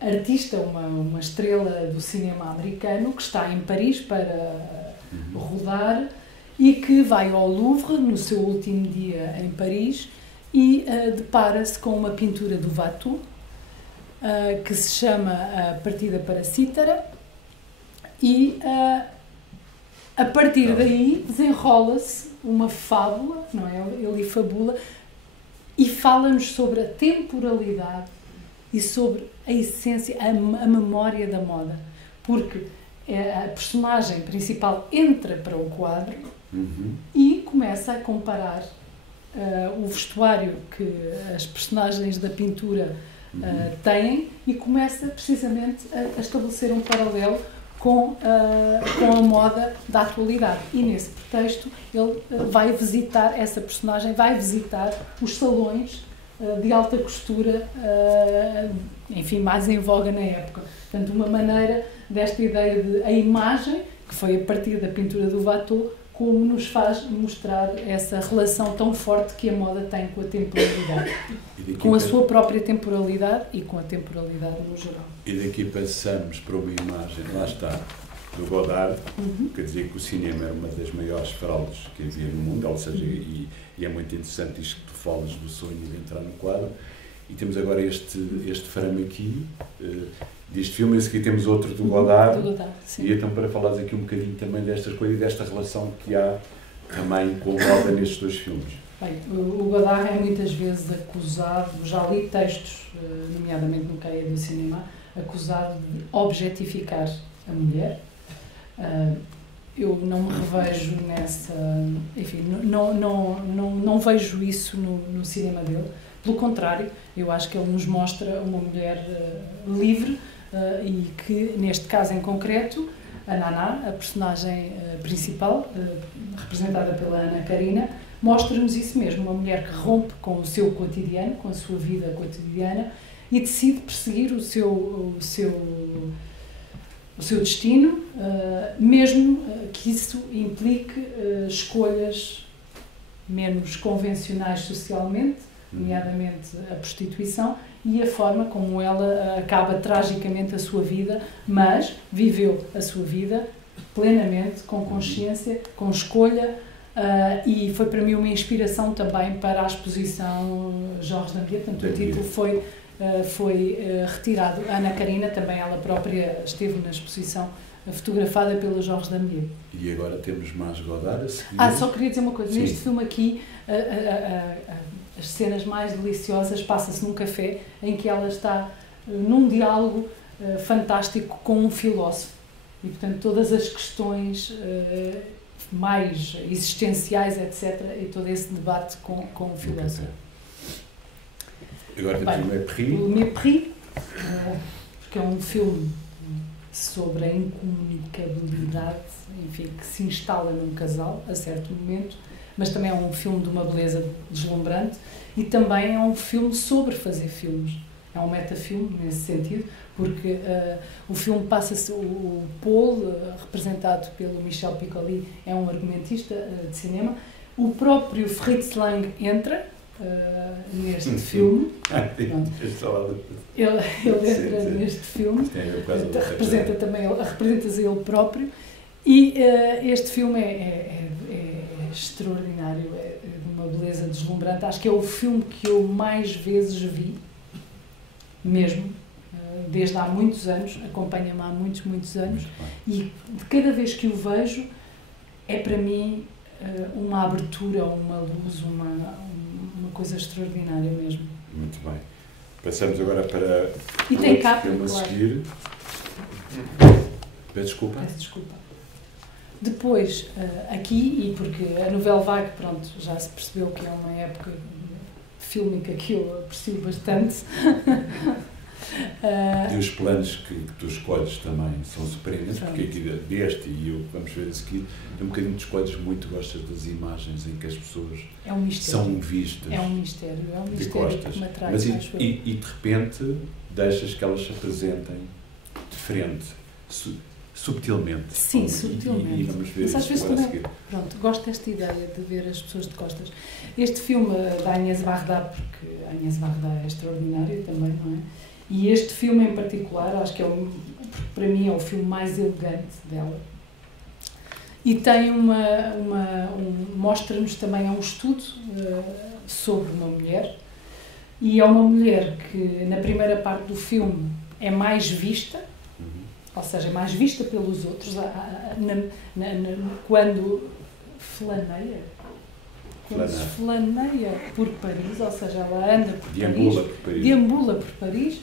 artista, uma estrela do cinema americano que está em Paris para rodar e que vai ao Louvre no seu último dia em Paris e depara-se com uma pintura do Watteau que se chama A Partida para Cítara e a partir daí desenrola-se uma fábula, não é? Ele fabula e fala-nos sobre a temporalidade e sobre a essência, a memória da moda, porque a personagem principal entra para o quadro e começa a comparar o vestuário que as personagens da pintura têm e começa precisamente a estabelecer um paralelo com a moda da atualidade. E nesse pretexto ele vai visitar, essa personagem vai visitar os salões de alta costura, enfim, mais em voga na época. Portanto, uma maneira desta ideia de a imagem, que foi a partir da pintura do Watteau, como nos faz mostrar essa relação tão forte que a moda tem com a temporalidade. Com a sua própria temporalidade e com a temporalidade no geral. E daqui passamos para uma imagem, lá está, do Godard, quer dizer que o cinema é uma das maiores fraudes que havia no mundo, ou seja, e é muito interessante isto que tu falas do sonho de entrar no quadro. E temos agora este frame aqui, deste filme, esse aqui temos outro do Godard. Do Godard, sim. E então para falares aqui um bocadinho também destas coisas e desta relação que há também com a moda nestes dois filmes. Bem, o Godard é muitas vezes acusado, já li textos, nomeadamente no Cahiers do Cinema, acusado de objetificar a mulher. Eu não me revejo nessa... Enfim, não vejo isso no cinema dele. Pelo contrário, eu acho que ele nos mostra uma mulher livre e que, neste caso em concreto, a Naná, a personagem principal, representada pela Ana Karina, mostra-nos isso mesmo, uma mulher que rompe com o seu cotidiano, com a sua vida cotidiana e decide perseguir o seu destino, mesmo que isso implique escolhas menos convencionais socialmente, nomeadamente a prostituição, e a forma como ela acaba tragicamente a sua vida, mas viveu a sua vida plenamente, com consciência, com escolha, e foi para mim uma inspiração também para a exposição Georges Dambier. Portanto, o título foi retirado. Ana Karina, também ela própria esteve na exposição fotografada pela Georges Dambier. E agora temos mais Godard a seguir. Só queria dizer uma coisa. Sim. Neste filme aqui, as cenas mais deliciosas passa-se num café em que ela está num diálogo fantástico com um filósofo. E, portanto, todas as questões mais existenciais, etc., e todo esse debate com o filósofo. Agora temos o Mépris. O Mépris, porque é um filme sobre a incomunicabilidade, enfim, que se instala num casal a certo momento, mas também é um filme de uma beleza deslumbrante e também é um filme sobre fazer filmes. É um metafilme nesse sentido, porque o filme passa-se... O Paul, representado pelo Michel Piccoli, é um argumentista de cinema. O próprio Fritz Lang entra neste filme. Ele entra neste filme. Representa-se ele próprio. E este filme é extraordinário, é de uma beleza deslumbrante. Acho que é o filme que eu mais vezes vi, mesmo, desde há muitos anos, acompanha-me há muitos anos, e de cada vez que o vejo, é para mim uma abertura, uma luz, uma coisa extraordinária mesmo. Muito bem. Passamos agora para e tem capa, a seguir. Peço desculpa. Depois, aqui, e porque a Nouvelle Vague, pronto, já se percebeu que é uma época fílmica que eu aprecio bastante. E os planos que tu escolhes também são surpreendentes, porque aqui deste e eu, vamos ver a seguir, tem um bocadinho de escolhas muito, gostas das imagens em que as pessoas são vistas. É um mistério que me atrai. Mas e de repente deixas que elas se apresentem de frente. subtilmente. Sim, subtilmente. E vamos ver mas às isso vezes agora a também, seguir. pronto, gosto desta ideia de ver as pessoas de costas. Este filme da Agnès Varda, porque a Agnès Varda é extraordinária também, não é? E este filme em particular, acho que para mim é o filme mais elegante dela. E tem mostra-nos também um estudo sobre uma mulher, e é uma mulher que na primeira parte do filme é mais vista, ou seja, é mais vista pelos outros, quando flaneia por Paris, ou seja, ela anda por deambula por Paris,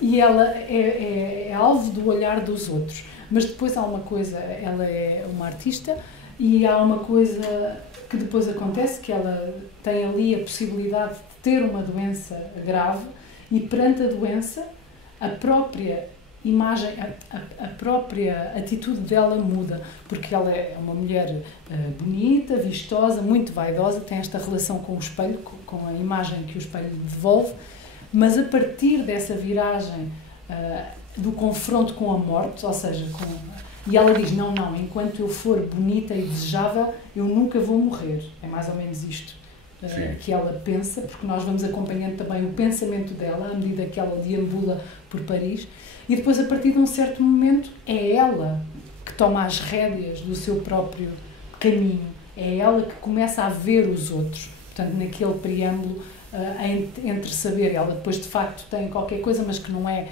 e ela é alvo do olhar dos outros. Mas depois há uma coisa, ela é uma artista, e há uma coisa que depois acontece, que ela tem ali a possibilidade de ter uma doença grave, e perante a doença, a própria imagem, a própria atitude dela muda, porque ela é uma mulher bonita, vistosa, muito vaidosa, tem esta relação com o espelho, com a imagem que o espelho devolve, mas a partir dessa viragem do confronto com a morte, ou seja, e ela diz, não, enquanto eu for bonita e desejável, eu nunca vou morrer. É mais ou menos isto que ela pensa, porque nós vamos acompanhando também o pensamento dela, à medida que ela deambula por Paris, e depois, a partir de um certo momento, é ela que toma as rédeas do seu próprio caminho, é ela que começa a ver os outros. Portanto, naquele preâmbulo entre saber, ela depois de facto tem qualquer coisa, mas que não é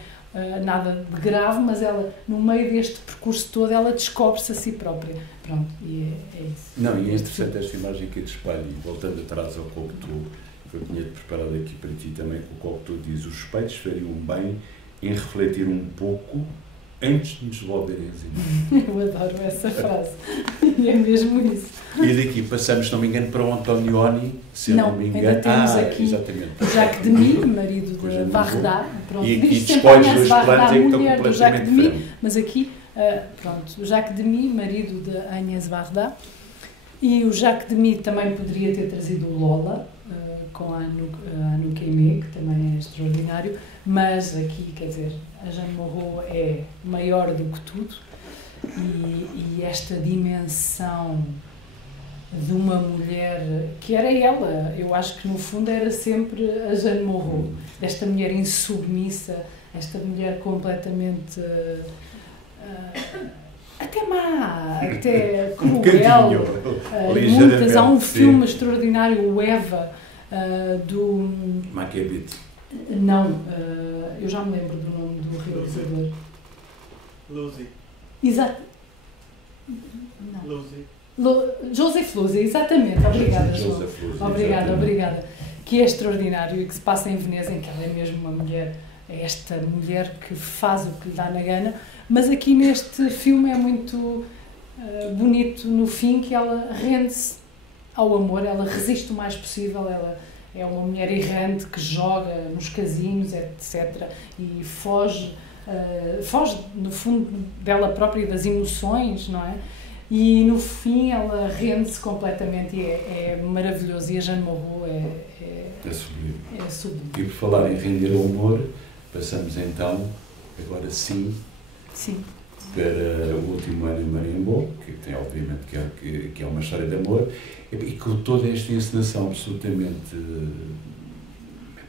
nada de grave, mas ela, no meio deste percurso todo, ela descobre-se a si própria. Pronto, e é isso. Não, e é interessante esta imagem que eu te espelho, e voltando atrás ao Cocteau, que eu tinha-te preparado aqui para ti também, que o Cocteau diz, os espelhos fariam bem em refletir um pouco antes de nos devolverem as imagens. Eu adoro essa frase, e é mesmo isso. E daqui passamos, se não me engano, para o Antonioni, se eu não me engano. Ainda temos aqui exatamente. o Jacques Demy, marido de Varda. Pronto, e aqui diz sempre escolhes Agnès dois Varda, planos a em que estão mulher do Jacques completamente Demy, diferentes. mas aqui, pronto, o Jacques Demy, marido de Agnès Varda, e o Jacques Demy também poderia ter trazido o Lola, com a Anouk Aimée, que também é extraordinário, mas aqui, quer dizer, a Jeanne Moreau é maior do que tudo, e esta dimensão de uma mulher, que era ela, eu acho que no fundo era sempre a Jeanne Moreau, esta mulher insubmissa, esta mulher completamente até má, até cruel, muitas. Há um filme extraordinário, o Eva, do Macbeth. Não, eu já me lembro do nome do realizador. Lucy. Exato. Joseph Losey, exatamente. Obrigada, João. Obrigada. Que é extraordinário e que se passa em Veneza, em que ela é mesmo uma mulher, é esta mulher que faz o que lhe dá na gana, mas aqui neste filme é muito bonito no fim, que ela rende-se ao amor, ela resiste o mais possível, ela é uma mulher errante que joga nos casinos, etc. E foge no fundo dela própria e das emoções, não é? E no fim ela rende-se completamente, e é maravilhoso, e a Jeanne Moreau É sublime. É sublime. E por falar em render ao amor, passamos então, agora sim, para o último ano em Mariembourg, que tem obviamente que é uma história de amor, e com toda esta encenação absolutamente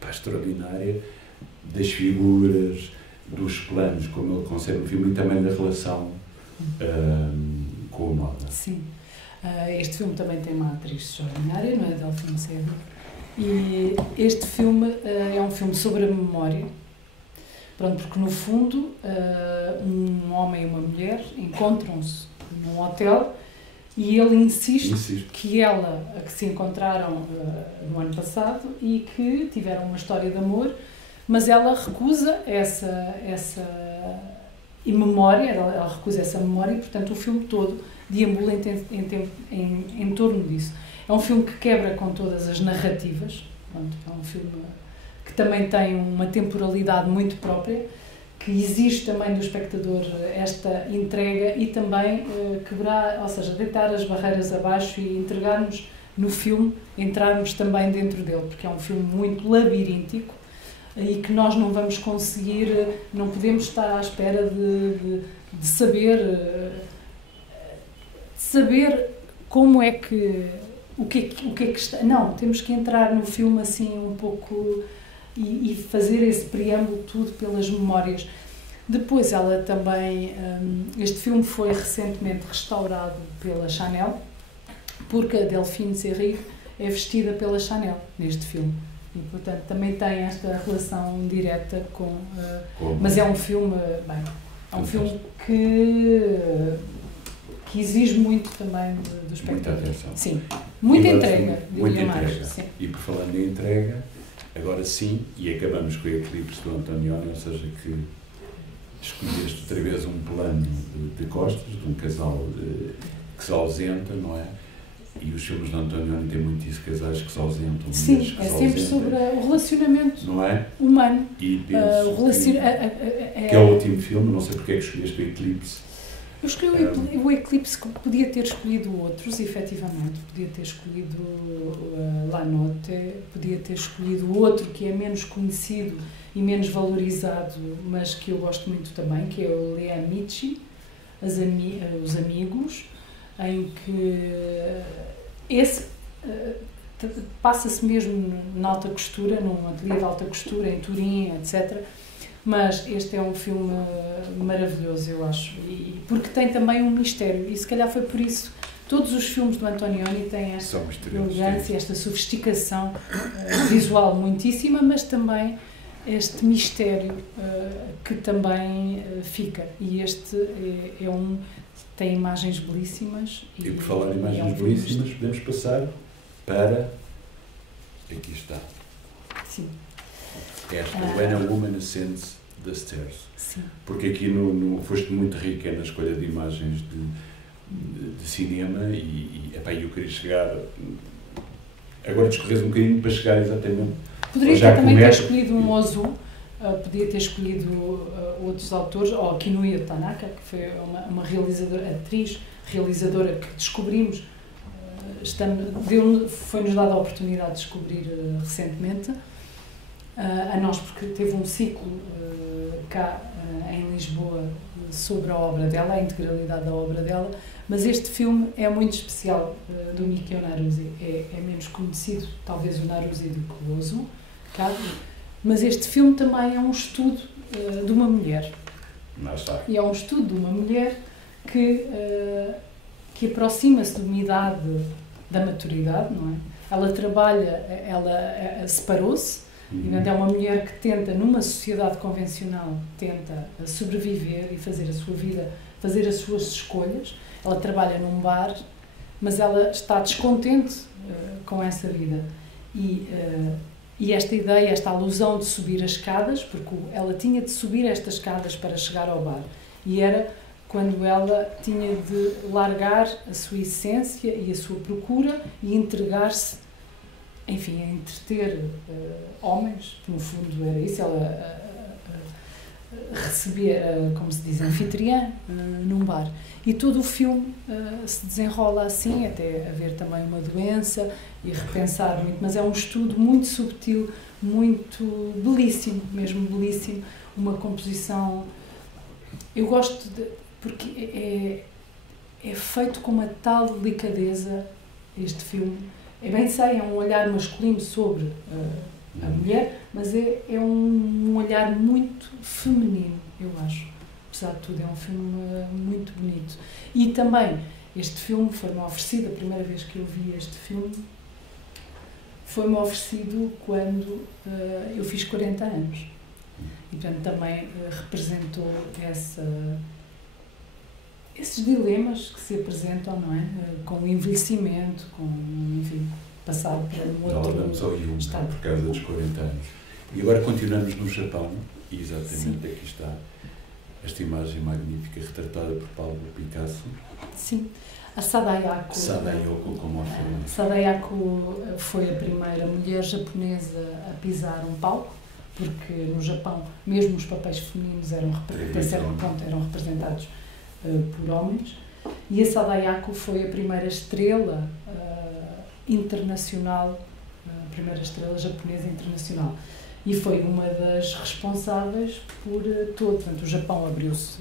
extraordinária das figuras, dos planos, como ele concebe o filme, e também da relação com o Nona. Sim. Este filme também tem uma atriz extraordinária, não é? Delphine Seyrig. E este filme é um filme sobre a memória. Pronto, porque no fundo um homem e uma mulher encontram-se num hotel e ele insiste que que se encontraram no ano passado e que tiveram uma história de amor, mas ela recusa essa memória, ela recusa essa memória, e portanto o filme todo deambula em torno disso. É um filme que quebra com todas as narrativas, pronto, é um filme que também tem uma temporalidade muito própria, que exige também do espectador esta entrega e também quebrar, ou seja, deitar as barreiras abaixo e entregarmos no filme, entrarmos também dentro dele, porque é um filme muito labiríntico, e que nós não vamos conseguir, não podemos estar à espera de saber como é que o que é que está. Não, temos que entrar no filme assim um pouco e fazer esse preâmbulo tudo pelas memórias. Depois ela também, este filme foi recentemente restaurado pela Chanel, porque a Delphine Seyrig é vestida pela Chanel neste filme. E, portanto, também tem esta relação direta com... mas é um filme, bem, é um filme que exige muito também do espectador. Muita atenção. Sim, muita entrega. Muita entrega. Mais, sim. E por falando em entrega, agora sim, e acabamos com o Eclipse do Antonioni, ou seja, que escolheste outra vez um plano de costas, de um casal que se ausenta, não é? E os filmes de Antonioni têm muito isso, casais que se ausentam. Sim, que é se sempre ausentam, sobre o relacionamento, não é? Humano. E penso que é o último filme, não sei porque é que escolheste o Eclipse. Eu escolhi o Eclipse, que podia ter escolhido outros, efetivamente. Podia ter escolhido La Notte, podia ter escolhido outro que é menos conhecido e menos valorizado, mas que eu gosto muito também, que é o Le Amici, Os Amigos, em que esse passa-se mesmo na alta costura, num ateliê de alta costura, em Turim, etc. Mas este é um filme maravilhoso, eu acho, porque tem também um mistério, e se calhar foi por isso. Todos os filmes do Antonioni têm esta elegância, esta sofisticação visual muitíssima, mas também este mistério que também fica. E este tem imagens belíssimas. E por falar em imagens belíssimas, podemos passar para... Aqui está. Sim. Esta, When a Woman Ascends the Stairs. Sim. Porque aqui foste muito rica na escolha de imagens de cinema e eu queria chegar... Agora discorres um bocadinho para chegar exatamente... Poderia também ter escolhido um Ozu, podia ter escolhido outros autores, ou Kinuyo Tanaka, que foi uma atriz realizadora que descobrimos, foi-nos dada a oportunidade de descobrir recentemente, a nós, porque teve um ciclo cá em Lisboa sobre a obra dela, a integralidade da obra dela, mas este filme é muito especial, do Mikio Naruse. É menos conhecido, talvez, o Naruse do que o Ozu, mas este filme também é um estudo de uma mulher. E é um estudo de uma mulher que aproxima-se de uma idade da maturidade, não é? Ela trabalha, ela separou-se, é uma mulher que tenta, numa sociedade convencional, tenta sobreviver e fazer a sua vida, fazer as suas escolhas. Ela trabalha num bar, mas ela está descontente com essa vida. E esta ideia, esta alusão de subir as escadas, porque ela tinha de subir estas escadas para chegar ao bar. E era quando ela tinha de largar a sua essência e a sua procura e entregar-se, enfim, a entreter homens, que no fundo era isso, ela receber, como se diz, anfitriã num bar. E todo o filme se desenrola assim, até haver também uma doença e repensar muito, mas é um estudo muito subtil, muito belíssimo, mesmo belíssimo, uma composição... Eu gosto porque é feito com uma tal delicadeza este filme. É um olhar masculino sobre a mulher, mas é um olhar muito feminino, eu acho. Apesar de tudo, é um filme muito bonito. E também, este filme foi-me oferecido, a primeira vez que eu vi este filme, foi-me oferecido quando eu fiz 40 anos. E, portanto, também representou esses dilemas que se apresentam, não é? Com o envelhecimento, com, enfim, passar para um outro vamos ao Jung, estado. Por causa dos 40 anos. E agora continuamos no Japão, e exatamente Sim. Aqui está esta imagem magnífica retratada por Pablo Picasso. Sim. A Sadayako. Sadayoko, como a forma. Sadayako foi a primeira mulher japonesa a pisar um palco, porque no Japão, mesmo os papéis femininos eram representados por homens, e a Sadayako foi a primeira estrela internacional, a primeira estrela japonesa internacional. e foi uma das responsáveis por todo. Portanto, o Japão abriu-se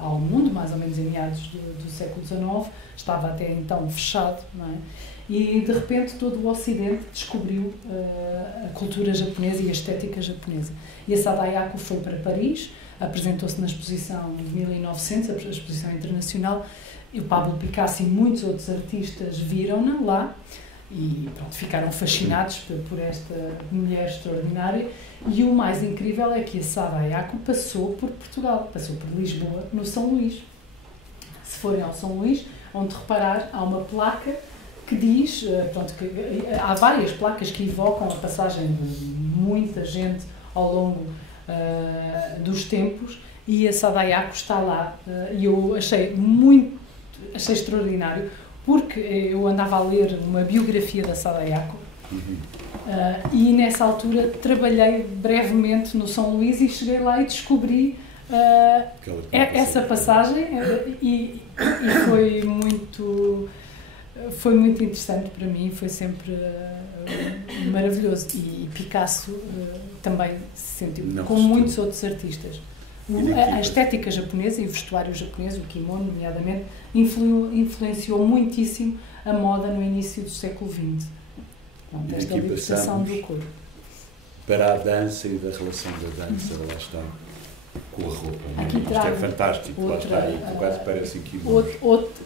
ao mundo, mais ou menos em meados do século XIX, estava até então fechado, não é? E de repente todo o Ocidente descobriu a cultura japonesa e a estética japonesa. E a Sadayako foi para Paris, apresentou-se na exposição de 1900, a exposição internacional, e o Pablo Picasso e muitos outros artistas viram-na lá e pronto, ficaram fascinados por esta mulher extraordinária. E o mais incrível é que a Sadayako passou por Portugal, passou por Lisboa, no São Luís. Se forem ao São Luís, onde reparar, há uma placa que diz, pronto, que há várias placas que evocam a passagem de muita gente ao longo dos tempos, e a Sadayako está lá, e eu achei extraordinário, porque eu andava a ler uma biografia da Sadayako, e nessa altura trabalhei brevemente no São Luís e cheguei lá e descobri essa passagem, e foi muito interessante para mim, foi sempre maravilhoso. E Picasso também se sentiu, como muitos outros artistas. A estética japonesa e o vestuário japonês, o kimono, nomeadamente, influenciou muitíssimo a moda no início do século XX. Pronto, esta libertação do corpo. Para a dança e da relação da dança, lá está, com a roupa. Aqui isto é fantástico, lá está, e quase parece aqui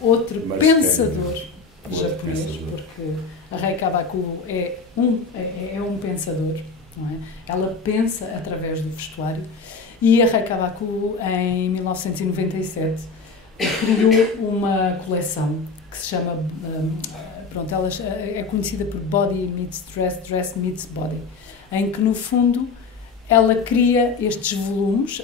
outro pensador japonês, porque a Rei Kawakubo é um pensador, não é? Ela pensa através do vestuário, e a Rei Kawakubo, em 1997, criou uma coleção que se chama, pronto, ela é conhecida por Body Meets Dress, Dress Meets Body, em que, no fundo, ela cria estes volumes,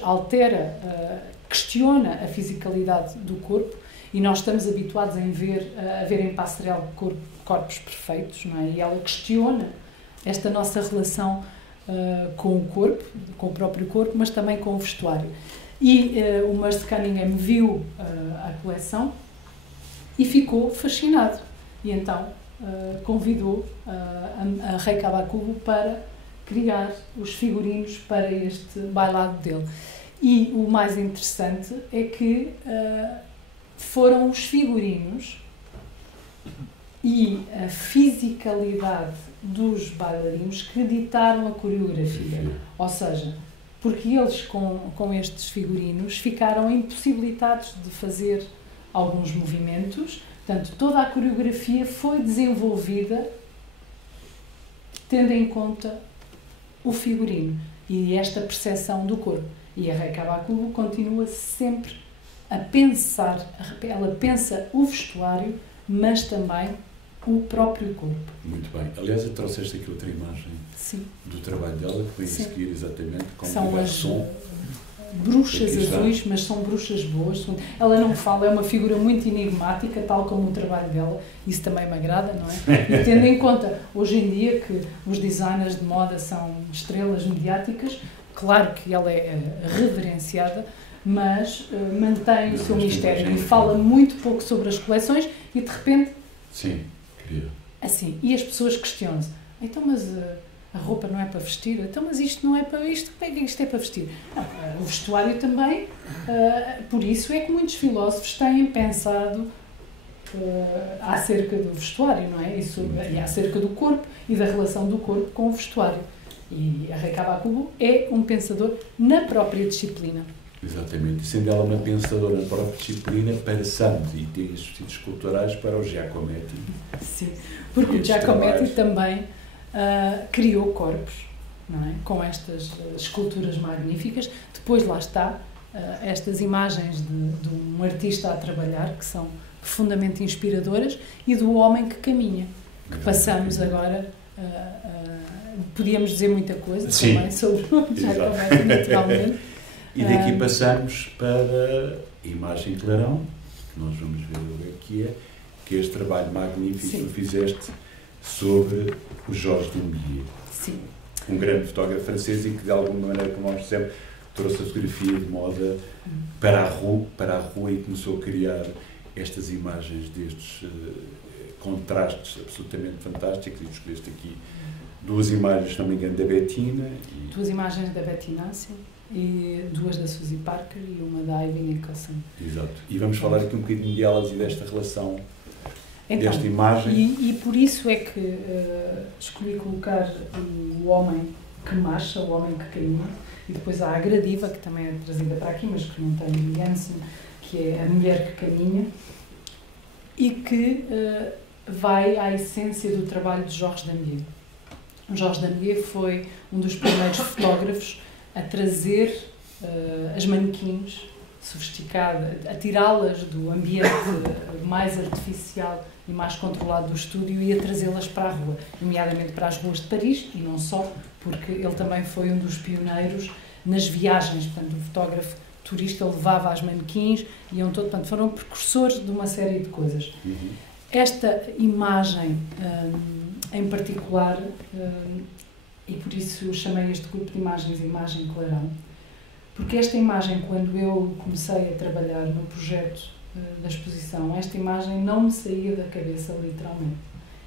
questiona a fisicalidade do corpo, e nós estamos habituados a ver em passarela corpos perfeitos, não é? E ela questiona esta nossa relação com o corpo, com o próprio corpo, mas também com o vestuário. E o Merce Cunningham viu a coleção e ficou fascinado. E então convidou a Rei Kawakubo para criar os figurinos para este bailado dele. E o mais interessante é que foram os figurinos e a fisicalidade dos bailarinos que ditaram a coreografia. Ou seja, porque eles com estes figurinos ficaram impossibilitados de fazer alguns movimentos, portanto toda a coreografia foi desenvolvida tendo em conta o figurino e esta percepção do corpo. E a Rei Kawakubo continua sempre a pensar, ela pensa o vestuário, mas também o próprio corpo. Muito bem. Aliás, eu trouxeste aqui outra imagem do trabalho dela, que vem a seguir exatamente como são as bruxas azuis, mas são bruxas boas. Ela não fala, é uma figura muito enigmática, tal como o trabalho dela, isso também me agrada, não é? E tendo em conta, hoje em dia, que os designers de moda são estrelas mediáticas, claro que ela é reverenciada, mas mantém o seu mistério e fala muito pouco sobre as coleções e, de repente... Sim, queria. Assim, e as pessoas questionam-se, então, mas a roupa não é para vestir? Então, mas isto não é para isto? Como é que isto é para vestir? Não, o vestuário também, por isso é que muitos filósofos têm pensado acerca do vestuário, não é? E acerca do corpo e da relação do corpo com o vestuário. E a Rei Kawakubo é um pensador na própria disciplina. Exatamente, e sendo ela uma pensadora na própria disciplina, passamos e tem estes vestidos esculturais para o Giacometti. Sim, porque o Giacometti também criou corpos, não é? Com estas esculturas magníficas. Depois lá está, estas imagens de um artista a trabalhar, que são profundamente inspiradoras, e do homem que caminha, que passamos agora... podíamos dizer muita coisa também sobre o Giacometti, naturalmente. E daqui passamos para a imagem clarão, que nós vamos ver o que é este trabalho magnífico que tu fizeste sobre o Georges Dumbier. Sim. Um grande fotógrafo francês e que, de alguma maneira, como nós dissemos, trouxe a fotografia de moda para a rua e começou a criar estas imagens destes contrastes absolutamente fantásticos, e escolheste aqui 2 imagens, se não me engano, da Bettina. 2 imagens da Bettina, sim, e 2 da Suzy Parker e uma da Ivy Nicholson. Exato. E vamos falar aqui um bocadinho delas e desta relação, Então, desta imagem. E por isso é que escolhi colocar o homem que marcha, o homem que caminha, e depois há a Gradiva, que também é trazida para aqui, mas que não tem Jansen, que é a mulher que caminha, e que vai à essência do trabalho de Georges Dambier. Georges Dambier foi um dos primeiros fotógrafos a trazer as manequins sofisticadas, a tirá-las do ambiente mais artificial e mais controlado do estúdio e a trazê-las para a rua, nomeadamente para as ruas de Paris, e não só, porque ele também foi um dos pioneiros nas viagens. Portanto, o fotógrafo turista levava as manequins, iam todo, portanto, foram precursores de uma série de coisas. Esta imagem, em particular, e por isso eu chamei este grupo de imagens Imagem Clarão, porque esta imagem, quando eu comecei a trabalhar no projeto da exposição, esta imagem não me saía da cabeça, literalmente.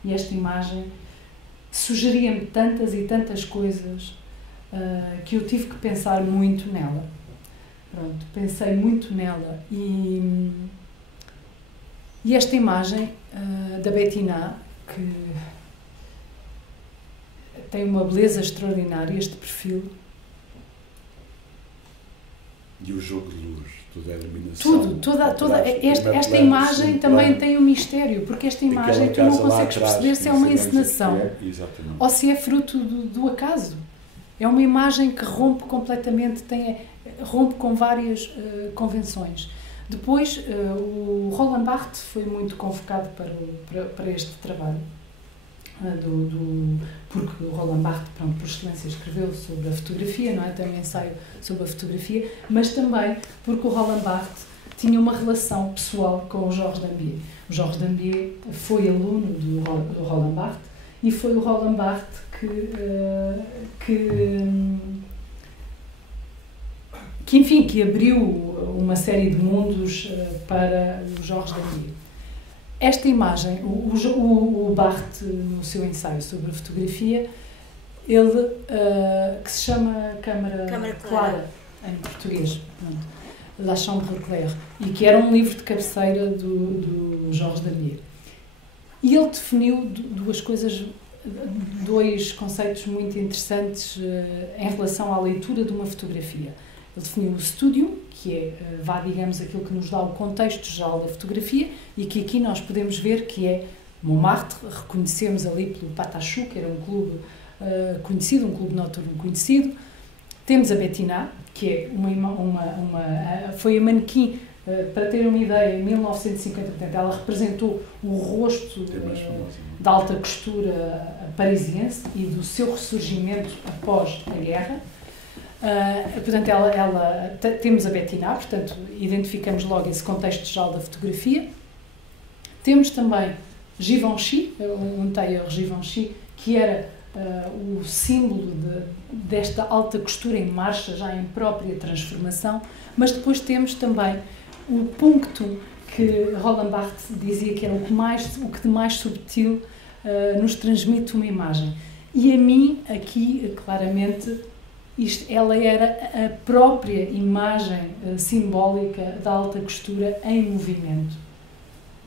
E esta imagem sugeria-me tantas e tantas coisas que eu tive que pensar muito nela. Pronto, pensei muito nela. E esta imagem da Bettina, que tem uma beleza extraordinária, este perfil. E o jogo de luz, toda a iluminação. Esta imagem também tem um mistério, porque esta imagem tu não consegues perceber se é uma encenação ou se é fruto do acaso. É uma imagem que rompe completamente, rompe com várias convenções. Depois, o Roland Barthes foi muito convocado para este trabalho, porque o Roland Barthes, pronto, por excelência, escreveu sobre a fotografia, não é? Tem um ensaio sobre a fotografia, mas também porque o Roland Barthes tinha uma relação pessoal com o Georges Dambier. O Georges Dambier foi aluno do Roland Barthes e foi o Roland Barthes que abriu uma série de mundos para o Georges Dambier. Esta imagem, o Barthes, no seu ensaio sobre a fotografia, ele, que se chama Câmara Clara, em português, La Chambre Claire, e que era um livro de cabeceira do Georges Dambier. E ele definiu dois conceitos muito interessantes em relação à leitura de uma fotografia. Ele definiu o estúdio, que é, digamos, aquilo que nos dá o contexto geral da fotografia, e que aqui nós podemos ver que é Montmartre, reconhecemos ali pelo Patachou, que era um clube conhecido, um clube noturno conhecido. Temos a Bettina, que é foi a manequim, para ter uma ideia, em 1950, portanto, ela representou o rosto da alta costura parisiense e do seu ressurgimento após a guerra. Portanto, temos a Bettina, portanto, identificamos logo esse contexto geral da fotografia. Temos também Givenchy, um tailleur Givenchy, que era o símbolo desta alta costura em marcha, já em própria transformação, mas depois temos também o punctum, que Roland Barthes dizia que era o que de mais subtil nos transmite uma imagem. E a mim, aqui, claramente, ela era a própria imagem simbólica da alta costura em movimento.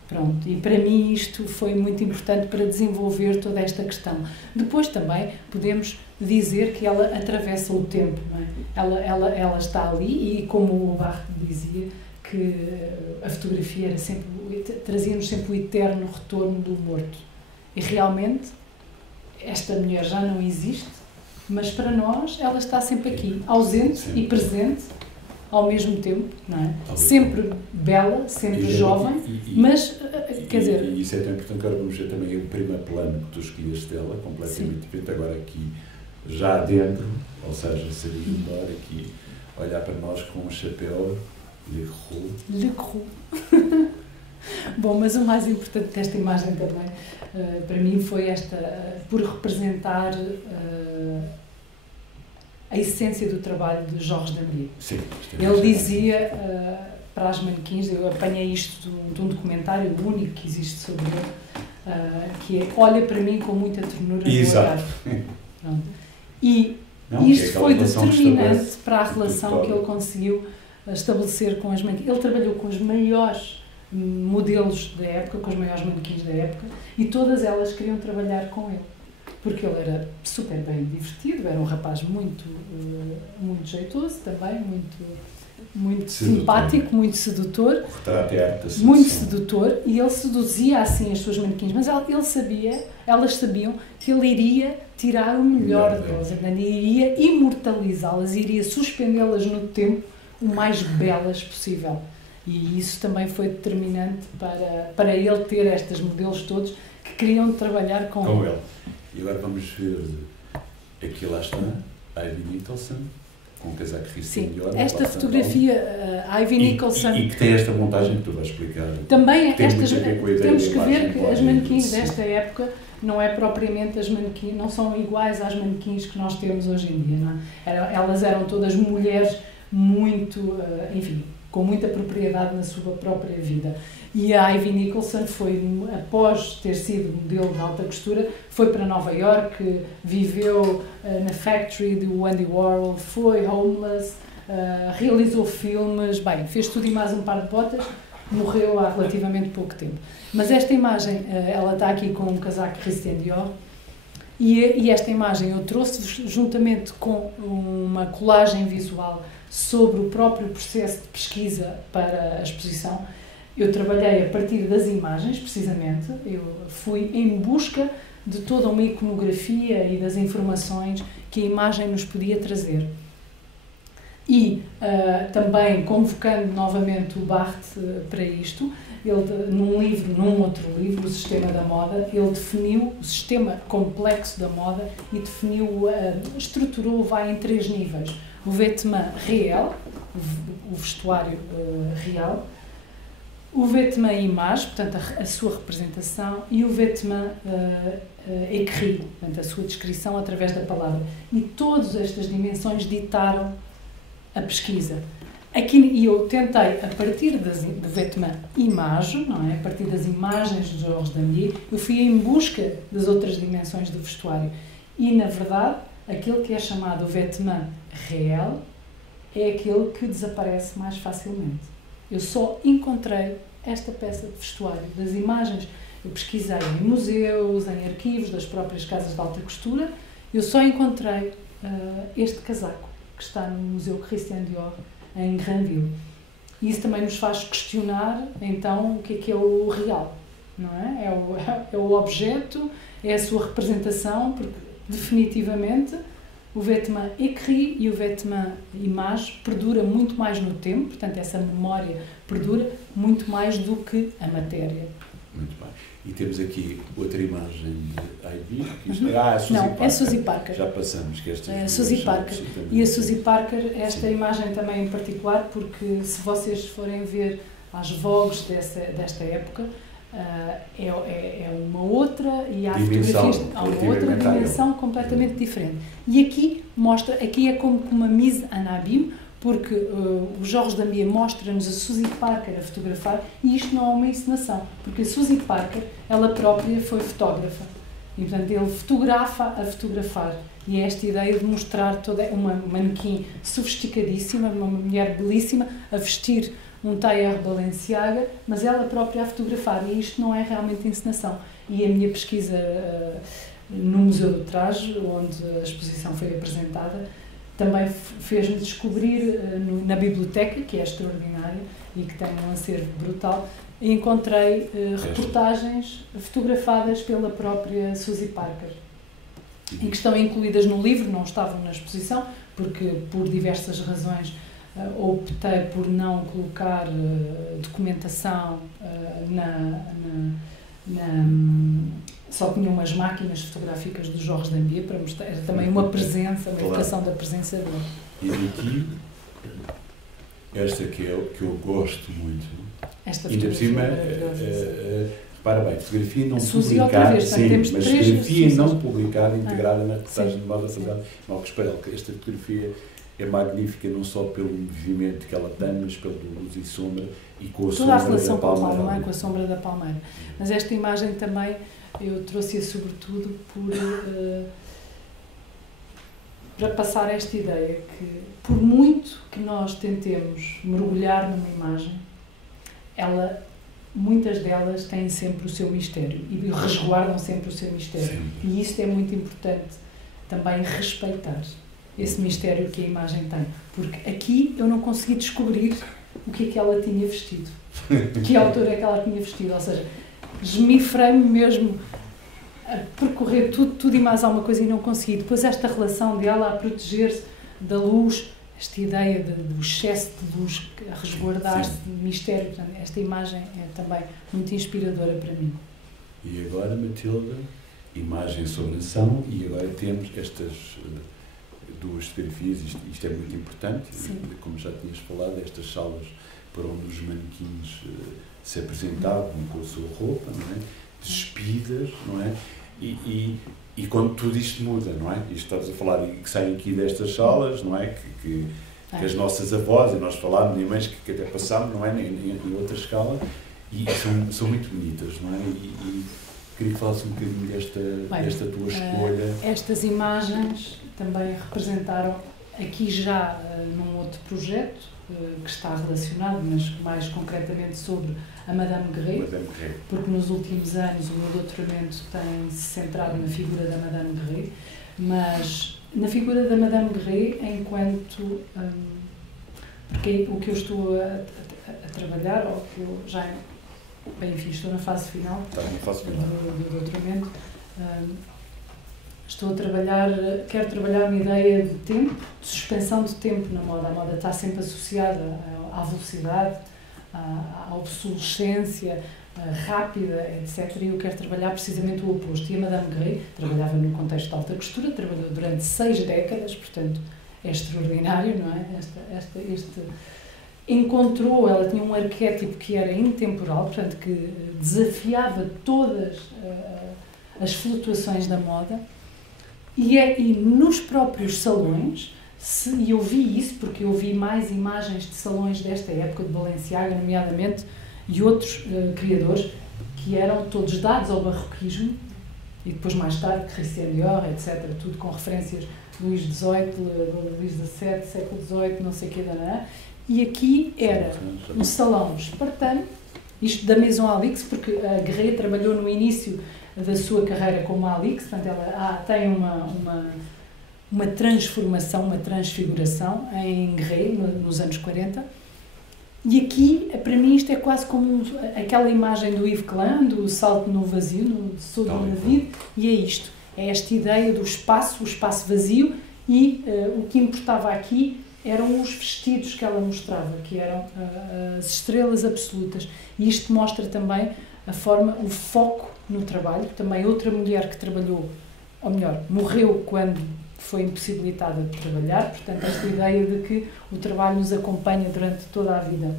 Pronto, e para mim isto foi muito importante para desenvolver toda esta questão. Depois também podemos dizer que ela atravessa o tempo, não é? Ela está ali e, como o Barthes dizia, que a fotografia trazia-nos sempre o eterno retorno do morto. E realmente esta mulher já não existe, mas para nós ela está sempre aqui, ausente e presente ao mesmo tempo, não é? Sempre bela, sempre jovem, mas, quer dizer... E isso é tão importante que agora vamos ver também o primeiro plano que tu escolheste dela, completamente diferente, agora aqui já dentro, ou seja, sair embora aqui, olhar para nós com um chapéu Le Creux. Bom, mas o mais importante desta imagem também, para mim, foi por representar a essência do trabalho de Georges Dambier. Sim, ele dizia para as manequins, eu apanhei isto de um documentário único que existe sobre ele, que é olha para mim com muita ternura no Exato. olhar. Pronto. E Não, isto que é foi relação que determinante estabelece para a relação tudo que ele conseguiu estabelecer com as manequins. Ele trabalhou com os maiores modelos da época, com os maiores manequins da época, e todas elas queriam trabalhar com ele. Porque ele era super bem divertido, era um rapaz muito jeitoso também, muito simpático, muito sedutor. O retrato é arte da sedução. Muito sedutor, e ele seduzia assim as suas manequins, mas elas sabiam que ele iria tirar o melhor delas, iria imortalizá-las, iria suspendê-las no tempo o mais belas possível. E isso também foi determinante para ele ter estes modelos todos que queriam trabalhar com ele. E agora vamos ver, aqui lá está, Ivy Nicholson, com o casaco Christian Dior. Esta fotografia, Ivy Nicholson... E que tem esta montagem que tu vais explicar. Também, temos que ver que as manequins desta época não é propriamente as manequins, não são iguais às manequins que nós temos hoje em dia, não é? Elas eram todas mulheres muito, enfim, com muita propriedade na sua própria vida. E a Ivy Nicholson foi, após ter sido modelo de alta costura, foi para Nova York, viveu na factory do Andy Warhol, foi homeless, realizou filmes, bem, fez tudo e mais um par de botas, morreu há relativamente pouco tempo. Mas esta imagem, ela está aqui com um casaco Christian Dior, e esta imagem eu trouxe juntamente com uma colagem visual sobre o próprio processo de pesquisa para a exposição. Eu trabalhei a partir das imagens, precisamente, eu fui em busca de toda uma iconografia e das informações que a imagem nos podia trazer. E também convocando novamente o Barthes para isto, ele, num outro livro, O Sistema da Moda, ele definiu o sistema complexo da moda e estruturou, vai em 3 níveis. O vêtement réel, o vestuário real, o vêtement image, portanto a sua representação, e o vêtement écrit, portanto a sua descrição através da palavra. E todas estas dimensões ditaram a pesquisa. E eu tentei, a partir do vêtement image, não é? A partir das imagens de Georges Damier, eu fui em busca das outras dimensões do vestuário. E, na verdade, aquele que é chamado vêtement réel é aquele que desaparece mais facilmente. Eu só encontrei esta peça de vestuário das imagens. Eu pesquisei em museus, em arquivos das próprias casas de alta costura, eu só encontrei este casaco, que está no Museu Christian Dior, em Granville. E isso também nos faz questionar, então, o que é o real, não é? É o objeto, é a sua representação, porque, definitivamente, o vêtement écrit e o vêtement image perdura muito mais no tempo, portanto, essa memória perdura muito mais do que a matéria. Muito bem. E temos aqui outra imagem de Ivy. A Suzy Parker. É a Suzy Parker. Já passamos. Que é a Suzy Parker. E a Suzy Parker, esta imagem também em particular, porque se vocês forem ver as vogues desta época, é uma outra, e há fotografias, há uma outra dimensão completamente diferente. E aqui é como uma mise en abîme, porque o Georges Damier mostra-nos a Suzy Parker a fotografar, e isto não é uma encenação, porque a Suzy Parker, ela própria foi fotógrafa, e portanto ele fotografa a fotografar, e é esta ideia de mostrar toda uma manequim sofisticadíssima, uma mulher belíssima, a vestir um tailleur Balenciaga, mas ela própria a fotografar, e isto não é realmente encenação. E a minha pesquisa no Museu do Traje, onde a exposição foi apresentada, também fez-me descobrir na biblioteca, que é extraordinária e que tem um acervo brutal, e encontrei reportagens fotografadas pela própria Suzy Parker, e que estão incluídas no livro, não estavam na exposição, porque por diversas razões optei por não colocar documentação só tinha umas máquinas fotográficas do Georges Damier para mostrar, era também uma presença, uma evocação da presença dele. E aqui, esta que eu gosto muito. Esta fotografia. E por cima, repara bem, fotografia não publicada, sim, mas fotografia não publicada, integrada na reportagem de moda, fazendo mal que espelho. Esta fotografia é magnífica não só pelo movimento que ela tem, mas pela luz e sombra e com a toda sombra a relação da com a palmeira. palmeira, com a sombra da palmeira. Mas esta imagem também eu trouxe-a sobretudo para passar esta ideia que, por muito que nós tentemos mergulhar numa imagem, muitas delas têm sempre o seu mistério e resguardam sempre o seu mistério. Sempre. E isto é muito importante também respeitar esse mistério que a imagem tem. Porque aqui eu não consegui descobrir o que é que ela tinha vestido. Que altura é que ela tinha vestido. Ou seja, esmifrei-me mesmo a percorrer tudo e mais alguma coisa e não consegui. Depois esta relação dela a proteger-se da luz, esta ideia do excesso de luz, a resguardar-se de mistério. Portanto, esta imagem é também muito inspiradora para mim. E agora, Matilde, imagem sobre ação, e agora temos estas duas fotografias, isto é muito importante, como já tinhas falado, estas salas para onde os manequins se apresentavam com a sua roupa, não é? Despidas, não é? E quando tudo isto muda, não é? Isto estás a falar e que saem aqui destas salas, não é? Que as nossas avós, e nós falámos de mães que até passámos, não é? Em outra escala, e são muito bonitas, não é? E queria que falasse um bocadinho desta tua escolha. Estas imagens também representaram, aqui já num outro projeto, que está relacionado, mas mais concretamente sobre a Madame Guerret, porque nos últimos anos o meu doutoramento tem-se centrado na figura da Madame Guerret, mas na figura da Madame Guerret enquanto... porque o que eu estou a trabalhar, ou que eu já... Bem, enfim, estou na fase final, do doutoramento. Quero trabalhar uma ideia de tempo, de suspensão de tempo na moda. A moda está sempre associada à velocidade, à obsolescência rápida, etc. E eu quero trabalhar precisamente o oposto. E a Madame Guerret trabalhava no contexto de alta costura, trabalhou durante 6 décadas, portanto é extraordinário, não é? Ela tinha um arquétipo que era intemporal, portanto que desafiava todas as flutuações da moda. E nos próprios salões, e eu vi isso porque eu vi mais imagens de salões desta época, de Balenciaga, nomeadamente, e outros criadores, que eram todos dados ao barroquismo, e depois mais tarde, Christian Dior, etc., tudo com referências Luís XVIII, Luís XVII, século XVIII, não sei o que, e aqui era um salão espartano, isto da Maison Alix, porque a Guerret trabalhou no início da sua carreira como Alix, portanto ela tem uma transformação, uma transfiguração em Guerret nos anos 40, e aqui, para mim, isto é quase como aquela imagem do Yves Klein, do salto no vazio, no Saut dans le vide, e é isto, é esta ideia do espaço, o espaço vazio, e o que importava aqui eram os vestidos que ela mostrava, que eram as estrelas absolutas, e isto mostra também a forma, o foco no trabalho. Também outra mulher que trabalhou, ou melhor, morreu quando foi impossibilitada de trabalhar, portanto esta ideia de que o trabalho nos acompanha durante toda a vida.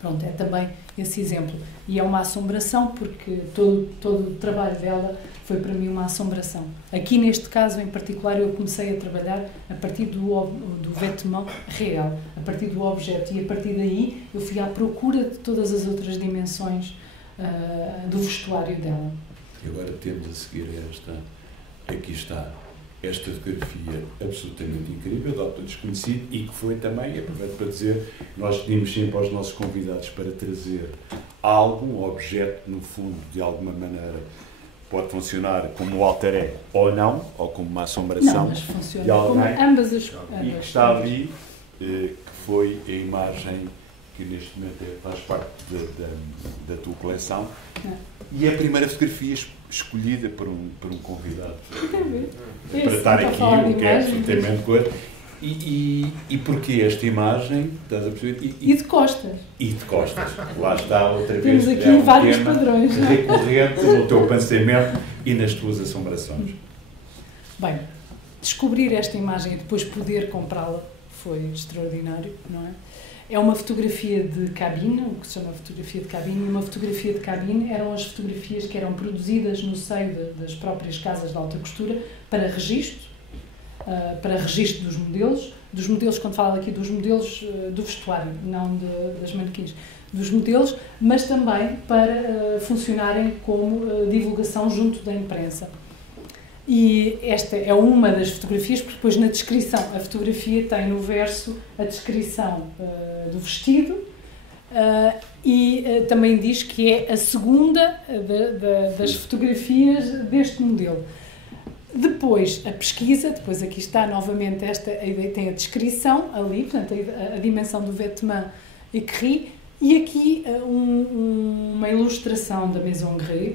Pronto, é também esse exemplo. E é uma assombração, porque todo o trabalho dela foi para mim uma assombração. Aqui neste caso em particular eu comecei a trabalhar a partir do vêtement real, a partir do objeto, e a partir daí eu fui à procura de todas as outras dimensões do vestuário dela. E agora temos a seguir aqui está esta fotografia absolutamente incrível, de autor desconhecido, e que foi também, aproveito para dizer, nós pedimos sempre aos nossos convidados para trazer algum objeto, no fundo, de alguma maneira, pode funcionar como um alter ego ou não, ou como uma assombração. Não, mas funciona de alguém, como ambas as e que está ali, que foi a imagem que neste momento faz parte da tua coleção. E é a primeira fotografia escolhida por um convidado para estar aqui, o que é absolutamente coisa. E porquê esta imagem? Estás a perceber? E de costas. E de costas. Lá está outra Temos vez. aqui vários padrões. Recorrente no teu pensamento e nas tuas assombrações. Bem, descobrir esta imagem e depois poder comprá-la foi extraordinário, não é? É uma fotografia de cabine, o que se chama fotografia de cabine, e uma fotografia de cabine eram as fotografias que eram produzidas no seio das próprias casas de alta costura para registro, para registro dos modelos, quando falo aqui dos modelos do vestuário, não das manequins, dos modelos, mas também para funcionarem como divulgação junto da imprensa. E esta é uma das fotografias, porque depois na descrição, a fotografia tem no verso a descrição do vestido e também diz que é a segunda das fotografias deste modelo. Depois a pesquisa, depois aqui está novamente a ideia, tem a descrição ali, portanto a dimensão do vêtement écrit, e aqui uma ilustração da Maison Grès,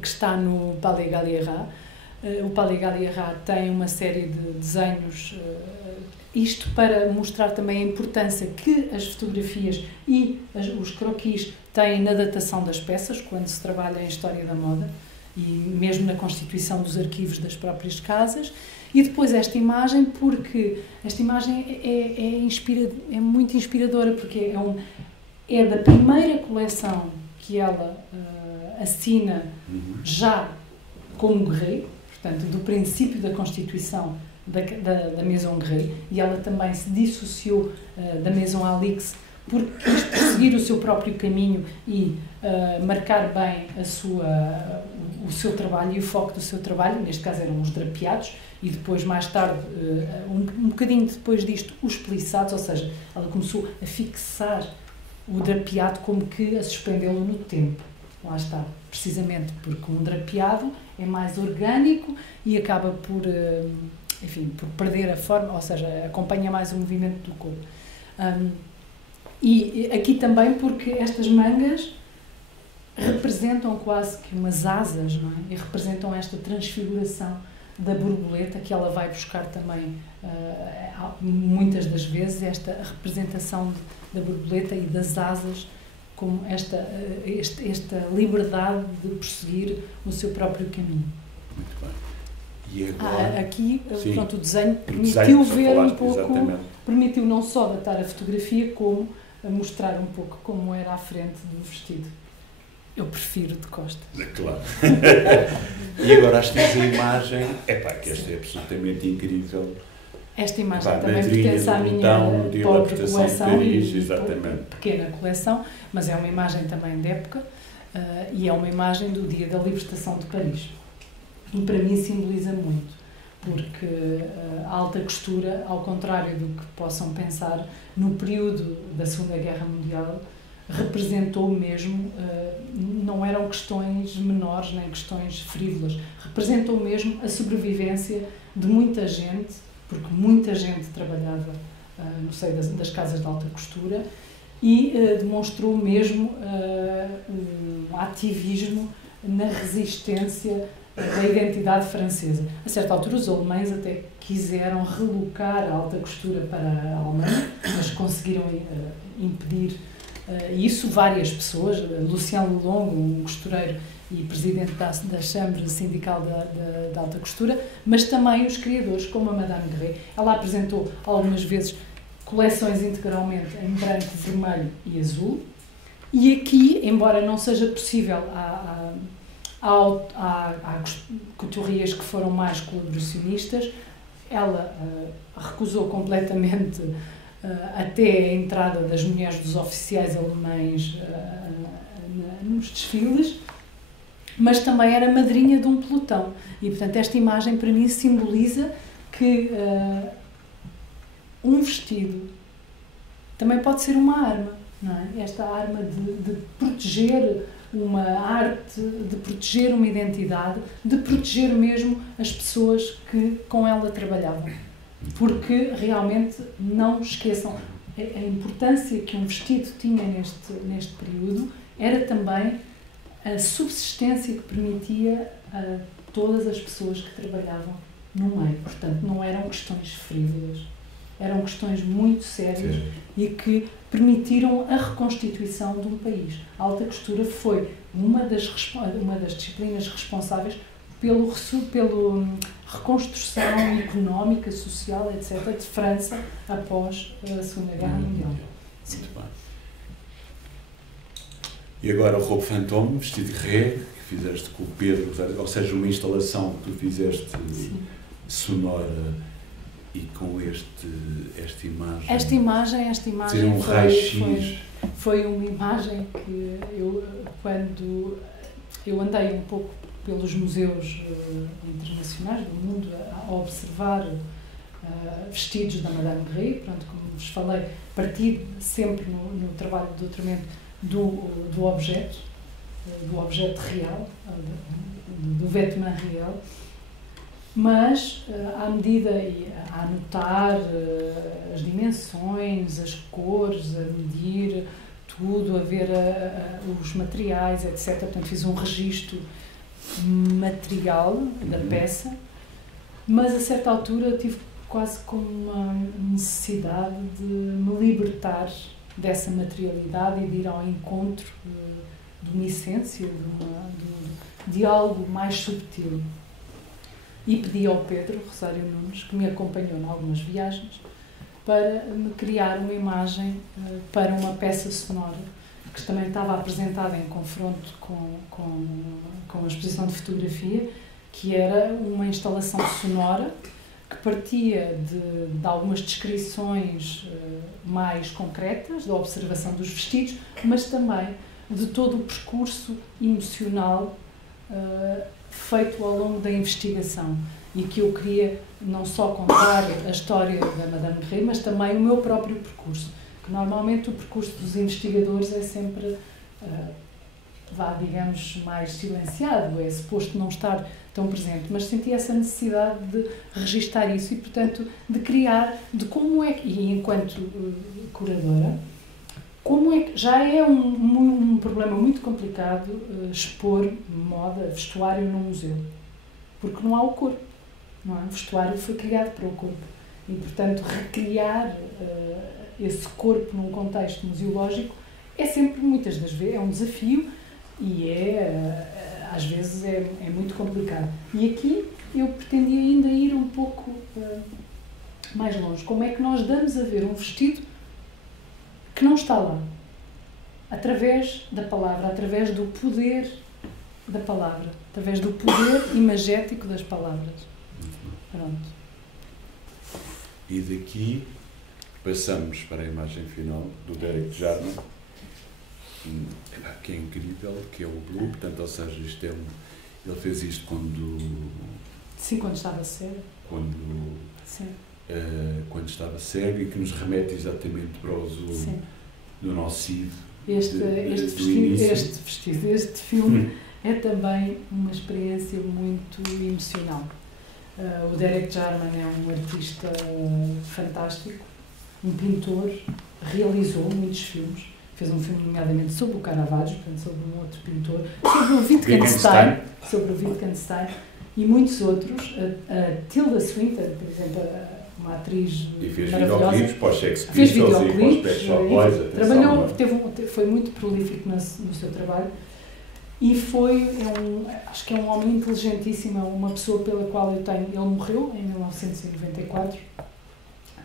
que está no Palais Galliera. O Palais Galliera tem uma série de desenhos, isto para mostrar também a importância que as fotografias e os croquis têm na datação das peças, quando se trabalha em História da Moda, e mesmo na constituição dos arquivos das próprias casas. E depois esta imagem, porque esta imagem é muito inspiradora, porque é da primeira coleção que ela assina já como Grès, portanto, do princípio da constituição da Maison Grès, e ela também se dissociou da Maison Alix porque quis perseguir o seu próprio caminho e marcar bem o seu trabalho e o foco do seu trabalho. Neste caso eram os drapeados, e depois, mais tarde, um bocadinho depois disto, os plissados, ou seja, ela começou a fixar o drapeado como que a suspendê-lo no tempo. Lá está, precisamente porque um drapeado é mais orgânico e acaba por perder a forma, ou seja, acompanha mais o movimento do corpo. E aqui também porque estas mangas representam quase que umas asas, não é? E representam esta transfiguração da borboleta, que ela vai buscar também, muitas das vezes, esta representação da borboleta e das asas, como esta liberdade de prosseguir o seu próprio caminho. Muito bem. E agora? Aqui, sim, pronto, o desenho permitiu ver um pouco, exatamente. Permitiu não só datar a fotografia, como mostrar um pouco como era à frente do vestido. Eu prefiro de costas. Claro. E agora esta imagem, que esta é absolutamente incrível. Esta imagem também pertence à minha pobre coleção, pequena coleção, mas é uma imagem também de época, e é uma imagem do dia da libertação de Paris. E para mim simboliza muito, porque a alta costura, ao contrário do que possam pensar, no período da Segunda Guerra Mundial, representou mesmo, não eram questões menores nem questões frívolas, representou mesmo a sobrevivência de muita gente, porque muita gente trabalhava no seio das casas de alta costura, e demonstrou mesmo um ativismo na resistência da identidade francesa. A certa altura os alemães até quiseram relocar a alta costura para a Alemanha, mas conseguiram impedir isso. Várias pessoas, Lucien Lelong, um costureiro e presidente da Chambre Sindical da Alta Costura, mas também os criadores, como a Madame Grès. Ela apresentou algumas vezes coleções integralmente em branco, vermelho e azul, e aqui, embora não seja possível, há couturiers que foram mais colaboracionistas, ela recusou completamente até a entrada das mulheres dos oficiais alemães nos desfiles, mas também era madrinha de um pelotão. E, portanto, esta imagem para mim simboliza que um vestido também pode ser uma arma, não é? Esta arma de proteger uma arte, de proteger uma identidade, de proteger mesmo as pessoas que com ela trabalhavam. Porque realmente, não esqueçam, a importância que um vestido tinha neste período era também a subsistência que permitia a todas as pessoas que trabalhavam no meio. Portanto, não eram questões frívolas, eram questões muito sérias. Sim. E que permitiram a reconstituição de um país. A alta costura foi uma das disciplinas responsáveis pela reconstrução económica, social, etc., de França após a Segunda Guerra Mundial. Muito bem. E agora o Roupe Fantôme, vestido de ré, que fizeste com o Pedro, ou seja, uma instalação que tu fizeste sonora e com esta imagem. Esta imagem Ser um raio-x. foi uma imagem que quando eu andei um pouco pelos museus internacionais do mundo a observar vestidos da Madame Guerry, pronto, como vos falei, parti sempre no trabalho de doutoramento do objeto real, do vêtement real, mas à medida, a anotar as dimensões, as cores, a medir tudo, a ver os materiais, etc. Portanto, fiz um registro material da peça, mas a certa altura tive quase como uma necessidade de me libertar dessa materialidade e de ir ao encontro de uma essência, de algo mais subtil. E pedi ao Pedro Rosário Nunes, que me acompanhou em algumas viagens, para me criar uma imagem para uma peça sonora, que também estava apresentada em confronto com a exposição de fotografia, que era uma instalação sonora que partia de algumas descrições mais concretas, da observação dos vestidos, mas também de todo o percurso emocional feito ao longo da investigação, e que eu queria não só contar a história da Madame Guerry, mas também o meu próprio percurso, que normalmente o percurso dos investigadores é sempre, digamos, mais silenciado, é suposto não estar tão presente, mas senti essa necessidade de registar isso e, portanto, de criar, de como é que, e enquanto curadora, como é que já é um problema muito complicado expor moda, vestuário num museu, porque não há o corpo, não é? O vestuário foi criado para o corpo e, portanto, recriar esse corpo num contexto museológico é sempre, muitas das vezes, é um desafio e às vezes é muito complicado. E aqui eu pretendia ainda ir um pouco mais longe. Como é que nós damos a ver um vestido que não está lá? Através da palavra, através do poder da palavra, através do poder imagético das palavras. Pronto. E daqui passamos para a imagem final do Derek Jarman, que é incrível, que é o Blue, portanto, ou seja, isto é ele fez isto quando... Sim, quando estava cego. Quando estava cego, e que nos remete exatamente para o uso do nosso CID. Este filme é também uma experiência muito emocional. O Derek Jarman é um artista fantástico, um pintor, realizou muitos filmes. Fez um filme, nomeadamente, sobre o Caravaggio, portanto, sobre um outro pintor, sobre o Wittgenstein e muitos outros. A Tilda Swinton, por exemplo, uma atriz maravilhosa. E fez videoclipes para os Sex Pistols e para os Pet Shop Boys. Trabalhou, foi muito prolífico no seu trabalho e acho que é um homem inteligentíssimo, uma pessoa pela qual eu tenho... Ele morreu em 1994,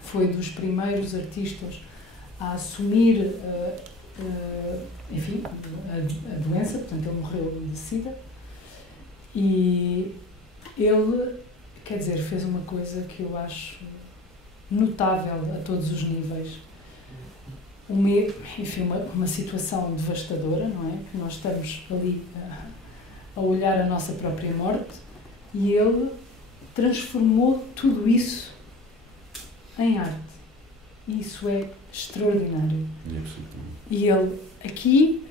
foi dos primeiros artistas a assumir a doença, portanto ele morreu de SIDA, e ele, quer dizer, fez uma coisa que eu acho notável a todos os níveis. Uma situação devastadora, não é? Nós estamos ali a olhar a nossa própria morte, e ele transformou tudo isso em arte. E isso é extraordinário. E ele, aqui,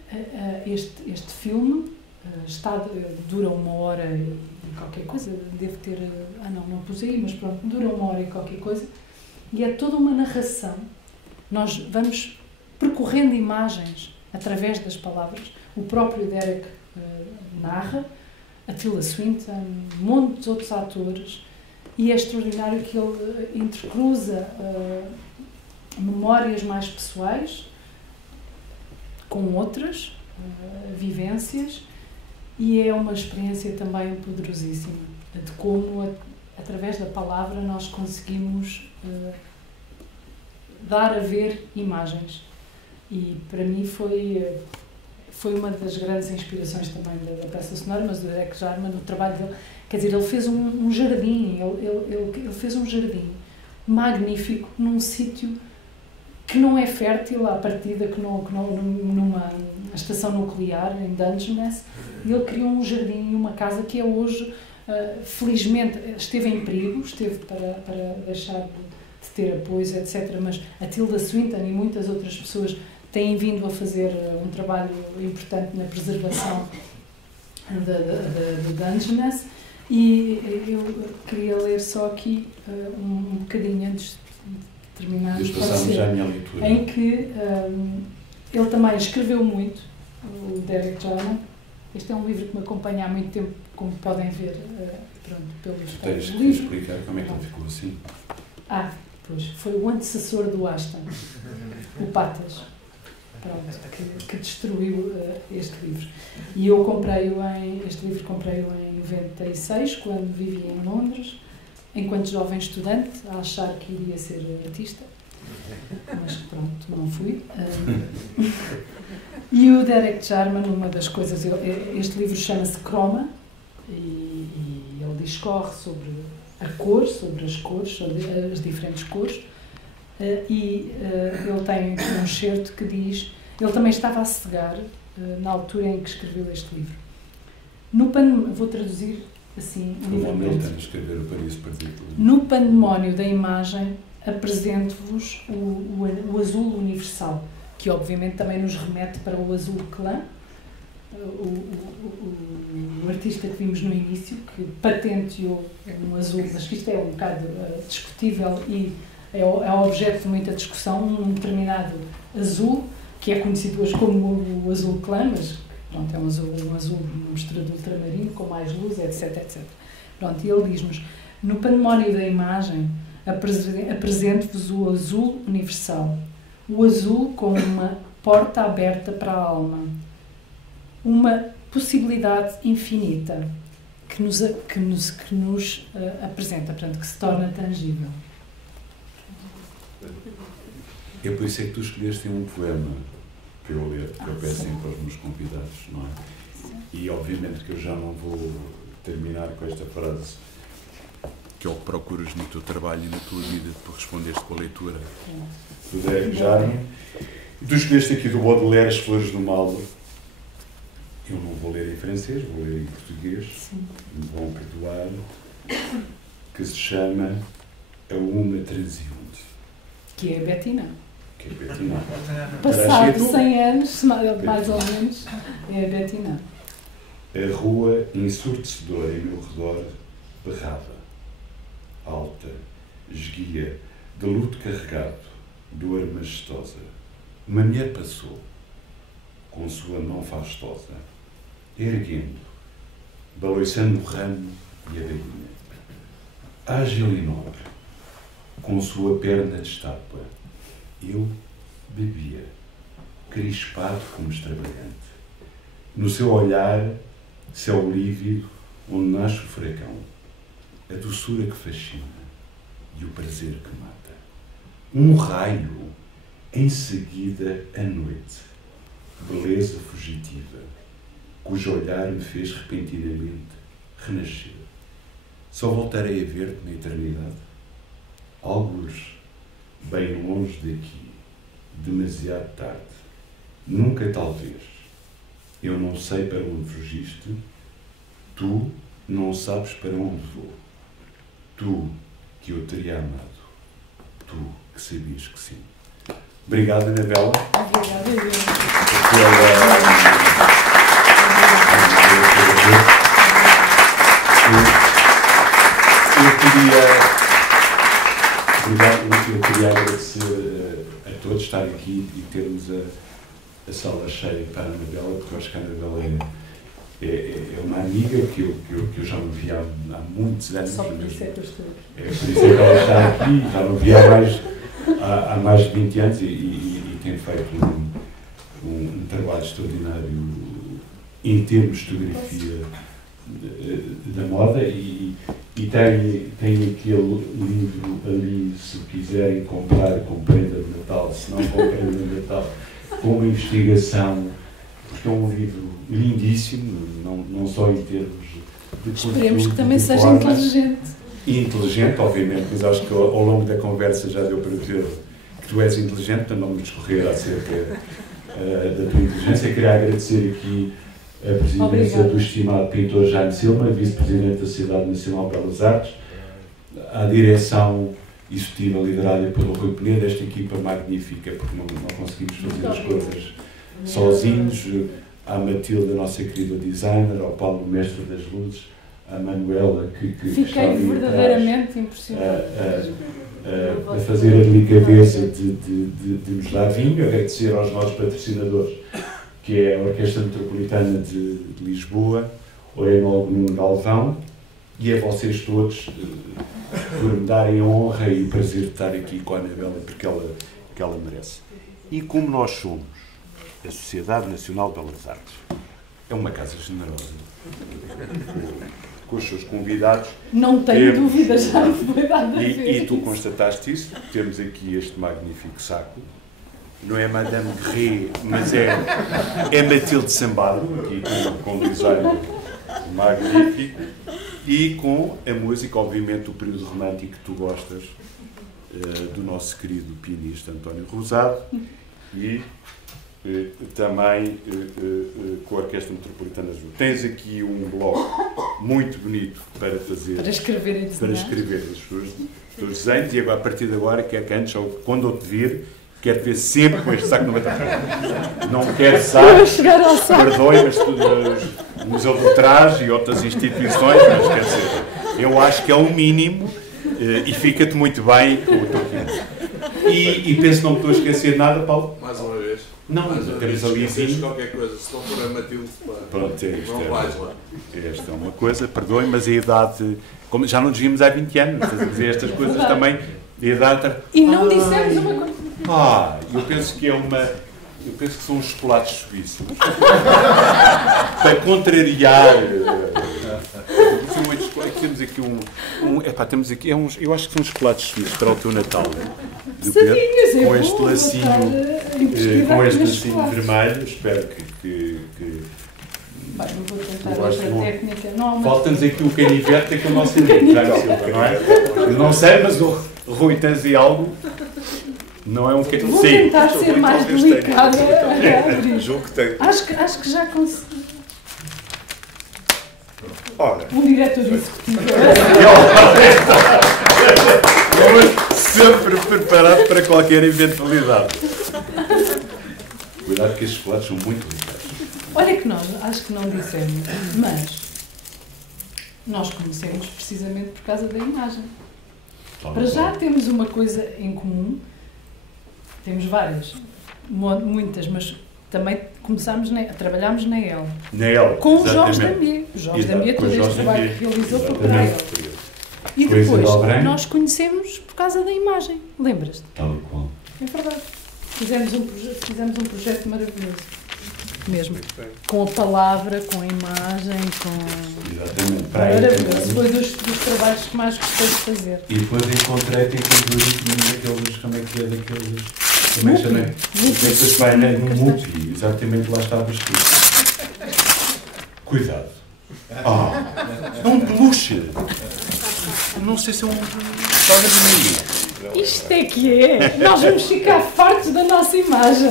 este filme dura 1h e qualquer coisa, devo ter... não pus aí, mas pronto, dura 1h e qualquer coisa, e é toda uma narração. Nós vamos percorrendo imagens através das palavras. O próprio Derek narra, a Tilda Swinton, um monte de outros atores, e é extraordinário que ele intercruza memórias mais pessoais com outras vivências, e é uma experiência também poderosíssima de como, através da palavra, nós conseguimos dar a ver imagens. E para mim foi foi uma das grandes inspirações também da peça sonora, mas do Derek Jarman, no trabalho dele. Quer dizer, ele fez um jardim, ele fez um jardim magnífico num sítio que não é fértil à partida, numa estação nuclear em Dungeness. Ele criou um jardim e uma casa que é hoje, felizmente, esteve em perigo, esteve para deixar de ter apoios, etc. Mas a Tilda Swinton e muitas outras pessoas têm vindo a fazer um trabalho importante na preservação de Dungeness. E eu queria ler só aqui um bocadinho antes de terminar Depois passamos já à minha leitura. em que ele também escreveu muito, o Derek Jarman. Este é um livro que me acompanha há muito tempo, como podem ver pelos Tens que livros. explicar como é que ele ficou assim. Pois, foi o antecessor do Aston, o Patas, que destruiu este livro. E eu este livro comprei-o em 96, quando vivia em Londres, enquanto jovem estudante, a achar que iria ser artista, mas pronto, não fui. E o Derek Jarman, uma das coisas, este livro chama-se Chroma, e ele discorre sobre a cor, sobre as cores, sobre as diferentes cores, e ele tem um excerto que diz, ele também estava a cegar na altura em que escreveu este livro. Vou traduzir assim, livremente. No pandemónio da imagem, apresento-vos o azul universal, que obviamente também nos remete para o azul clã, o artista que vimos no início, que patenteou um azul, mas que isto é um bocado discutível e é objeto de muita discussão, um determinado azul, que é conhecido hoje como o azul clã, mas pronto, é um azul mistura de ultramarino, com mais luz, etc, etc. Pronto, e ele diz-nos, no pandemónio da imagem, apresento-vos o azul universal, o azul como uma porta aberta para a alma, uma possibilidade infinita que nos apresenta, portanto, que se torna tangível. É por isso é que tu escolheste um poema para eu ler, que eu peço sempre aos meus convidados, não é? E obviamente que eu já não vou terminar com esta frase, que é o que procuras no teu trabalho e na tua vida, por responderes com a leitura do Derek Jarman. E tu escolheste aqui do Baudelaire As Flores do Mal. Eu não vou ler em francês, vou ler em português, me vão perdoar, que se chama A Uma Transeunte. Que é Bettina. Que é Bettina. Passado 100 anos, mais ou menos, é a Bettina. A rua ensurdecedora em meu redor berrava, alta, esguia, de luto carregado, dor majestosa. Uma mulher passou, com sua mão fastosa, erguendo, baloiçando o ramo e a bainha. Ágil e nobre, com sua perna de estátua, eu bebia, crispado como extravagante. No seu olhar, céu lívido, onde nasce o furacão, a doçura que fascina e o prazer que mata. Um raio, em seguida a noite, beleza fugitiva, cujo olhar me fez repentinamente renascer. Só voltarei a ver-te na eternidade? Algures, bem longe daqui, demasiado tarde. Nunca, talvez. Eu não sei para onde fugiste, tu não sabes para onde vou. Tu, que eu teria amado, tu, que sabias que sim. Obrigado, Anabela. Obrigada, eu queria agradecer a todos estarem aqui e termos a sala cheia para a Anabela, porque eu acho que a Anabela é uma amiga que eu já não via há muitos anos. Só por isso é que eu estou aqui. É por isso é que ela está aqui, já não via há mais de 20 anos e tem feito um trabalho extraordinário em termos de fotografia da moda e tem aquele livro ali, se quiserem comprar com prenda de Natal, se não com prenda de Natal, com uma investigação porque é um livro lindíssimo, não só em termos de Esperemos que também de seja forma, inteligente. e inteligente, obviamente, mas acho que ao longo da conversa já deu para ver que tu és inteligente, para não me discorrer acerca da tua inteligência. Queria agradecer aqui a presidência do estimado pintor Jaime Silva, vice-presidente da Sociedade Nacional de Belas Artes, à direção executiva liderada pelo Rui Penedo, esta equipa magnífica, porque não conseguimos fazer as coisas sozinhos, à Matilde, a nossa querida designer, ao Paulo, mestre das luzes, à Manuela, que está ali verdadeiramente impressionada a fazer a delicadeza de nos dar vinho, agradecer aos nossos patrocinadores, que é a Orquestra Metropolitana de Lisboa, o Enólogo Nuno Galvão, e a vocês todos por me darem a honra e o prazer de estar aqui com a Anabela, porque ela merece. E como nós somos a Sociedade Nacional de Belas Artes, é uma casa generosa, com os seus convidados. Não tenho dúvida, já me foi dada a ver. E tu constataste isso, temos aqui este magnífico saco. Não é Madame Guerre, mas é Matilde Sambado, aqui com um design magnífico, e com a música, obviamente, o período romântico que tu gostas, do nosso querido pianista António Rosado, e também com a Orquestra Metropolitana de Lisboa. Tens aqui um bloco muito bonito para fazer, para escrever os teus desenhos, e agora, a partir de agora, quer que antes, ou quando eu te vir, quero te ver sempre com este saco no meio. Não quero sacos, perdoe, mas o Museu do Traje e outras instituições, mas quer dizer, eu acho que é o mínimo, e fica-te muito bem com o teu filho. E penso que não me estou a esquecer de nada, Paulo? Mais uma vez. Não, mas temos ali assim qualquer coisa, se não for a Matilde, pronto, não vais lá. Esta é uma coisa, perdoe, mas a idade, como já não nos vimos há 20 anos, a dizer estas coisas também, a idade... E não dissemos uma coisa. Eu penso que são os chocolates suíços. Para contrariar. Temos aqui temos aqui, eu acho que são chocolates suíços para o teu Natal. Com este lacinho vermelho. Espero que Bem, não vou tentar outra técnica. Falta-nos aqui o canivete que é o nosso amigo, não é? Eu não sei, mas o Rui, tens aí algo? Não é um canivete. Vou tentar ser mais delicada. Julgo que tem. Acho que já consegui. Ora. Um diretor executivo. Sempre preparado para qualquer eventualidade. Cuidado que estes chocolates são muito ricos. Olha que nós, acho que não dissemos, mas nós conhecemos precisamente por causa da imagem. Para já temos uma coisa em comum, temos várias, muitas, mas também trabalhámos na EL. Na EL, com o Jorge Dambier. O Jorge Dambier, todo este trabalho que realizou foi para a EL. E depois, nós conhecemos por causa da imagem. Lembras-te? Tal e qual. É verdade. Fizemos um projeto maravilhoso. Mesmo. Com a palavra, com a imagem, com... Exatamente. Maravilhoso. Foi dos trabalhos que mais gostei de fazer. E depois encontrei-te daqueles... Como é que é daqueles... Como é que chama? Daqueles painéis no MUPI. Exatamente, lá estavas tu. Cuidado. É um peluche. Não sei se é um... Isto é que é! Nós vamos ficar fartos da nossa imagem!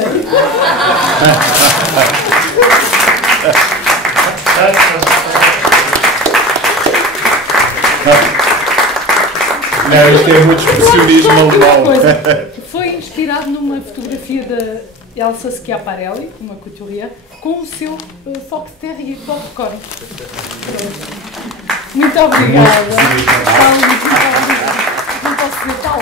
Não, isto é muito expressionismo alemão. Foi inspirado numa fotografia da Elsa Schiaparelli, uma couturier, com o seu Fox Terrier Popcorn. Muito obrigada. Não posso dizer tal.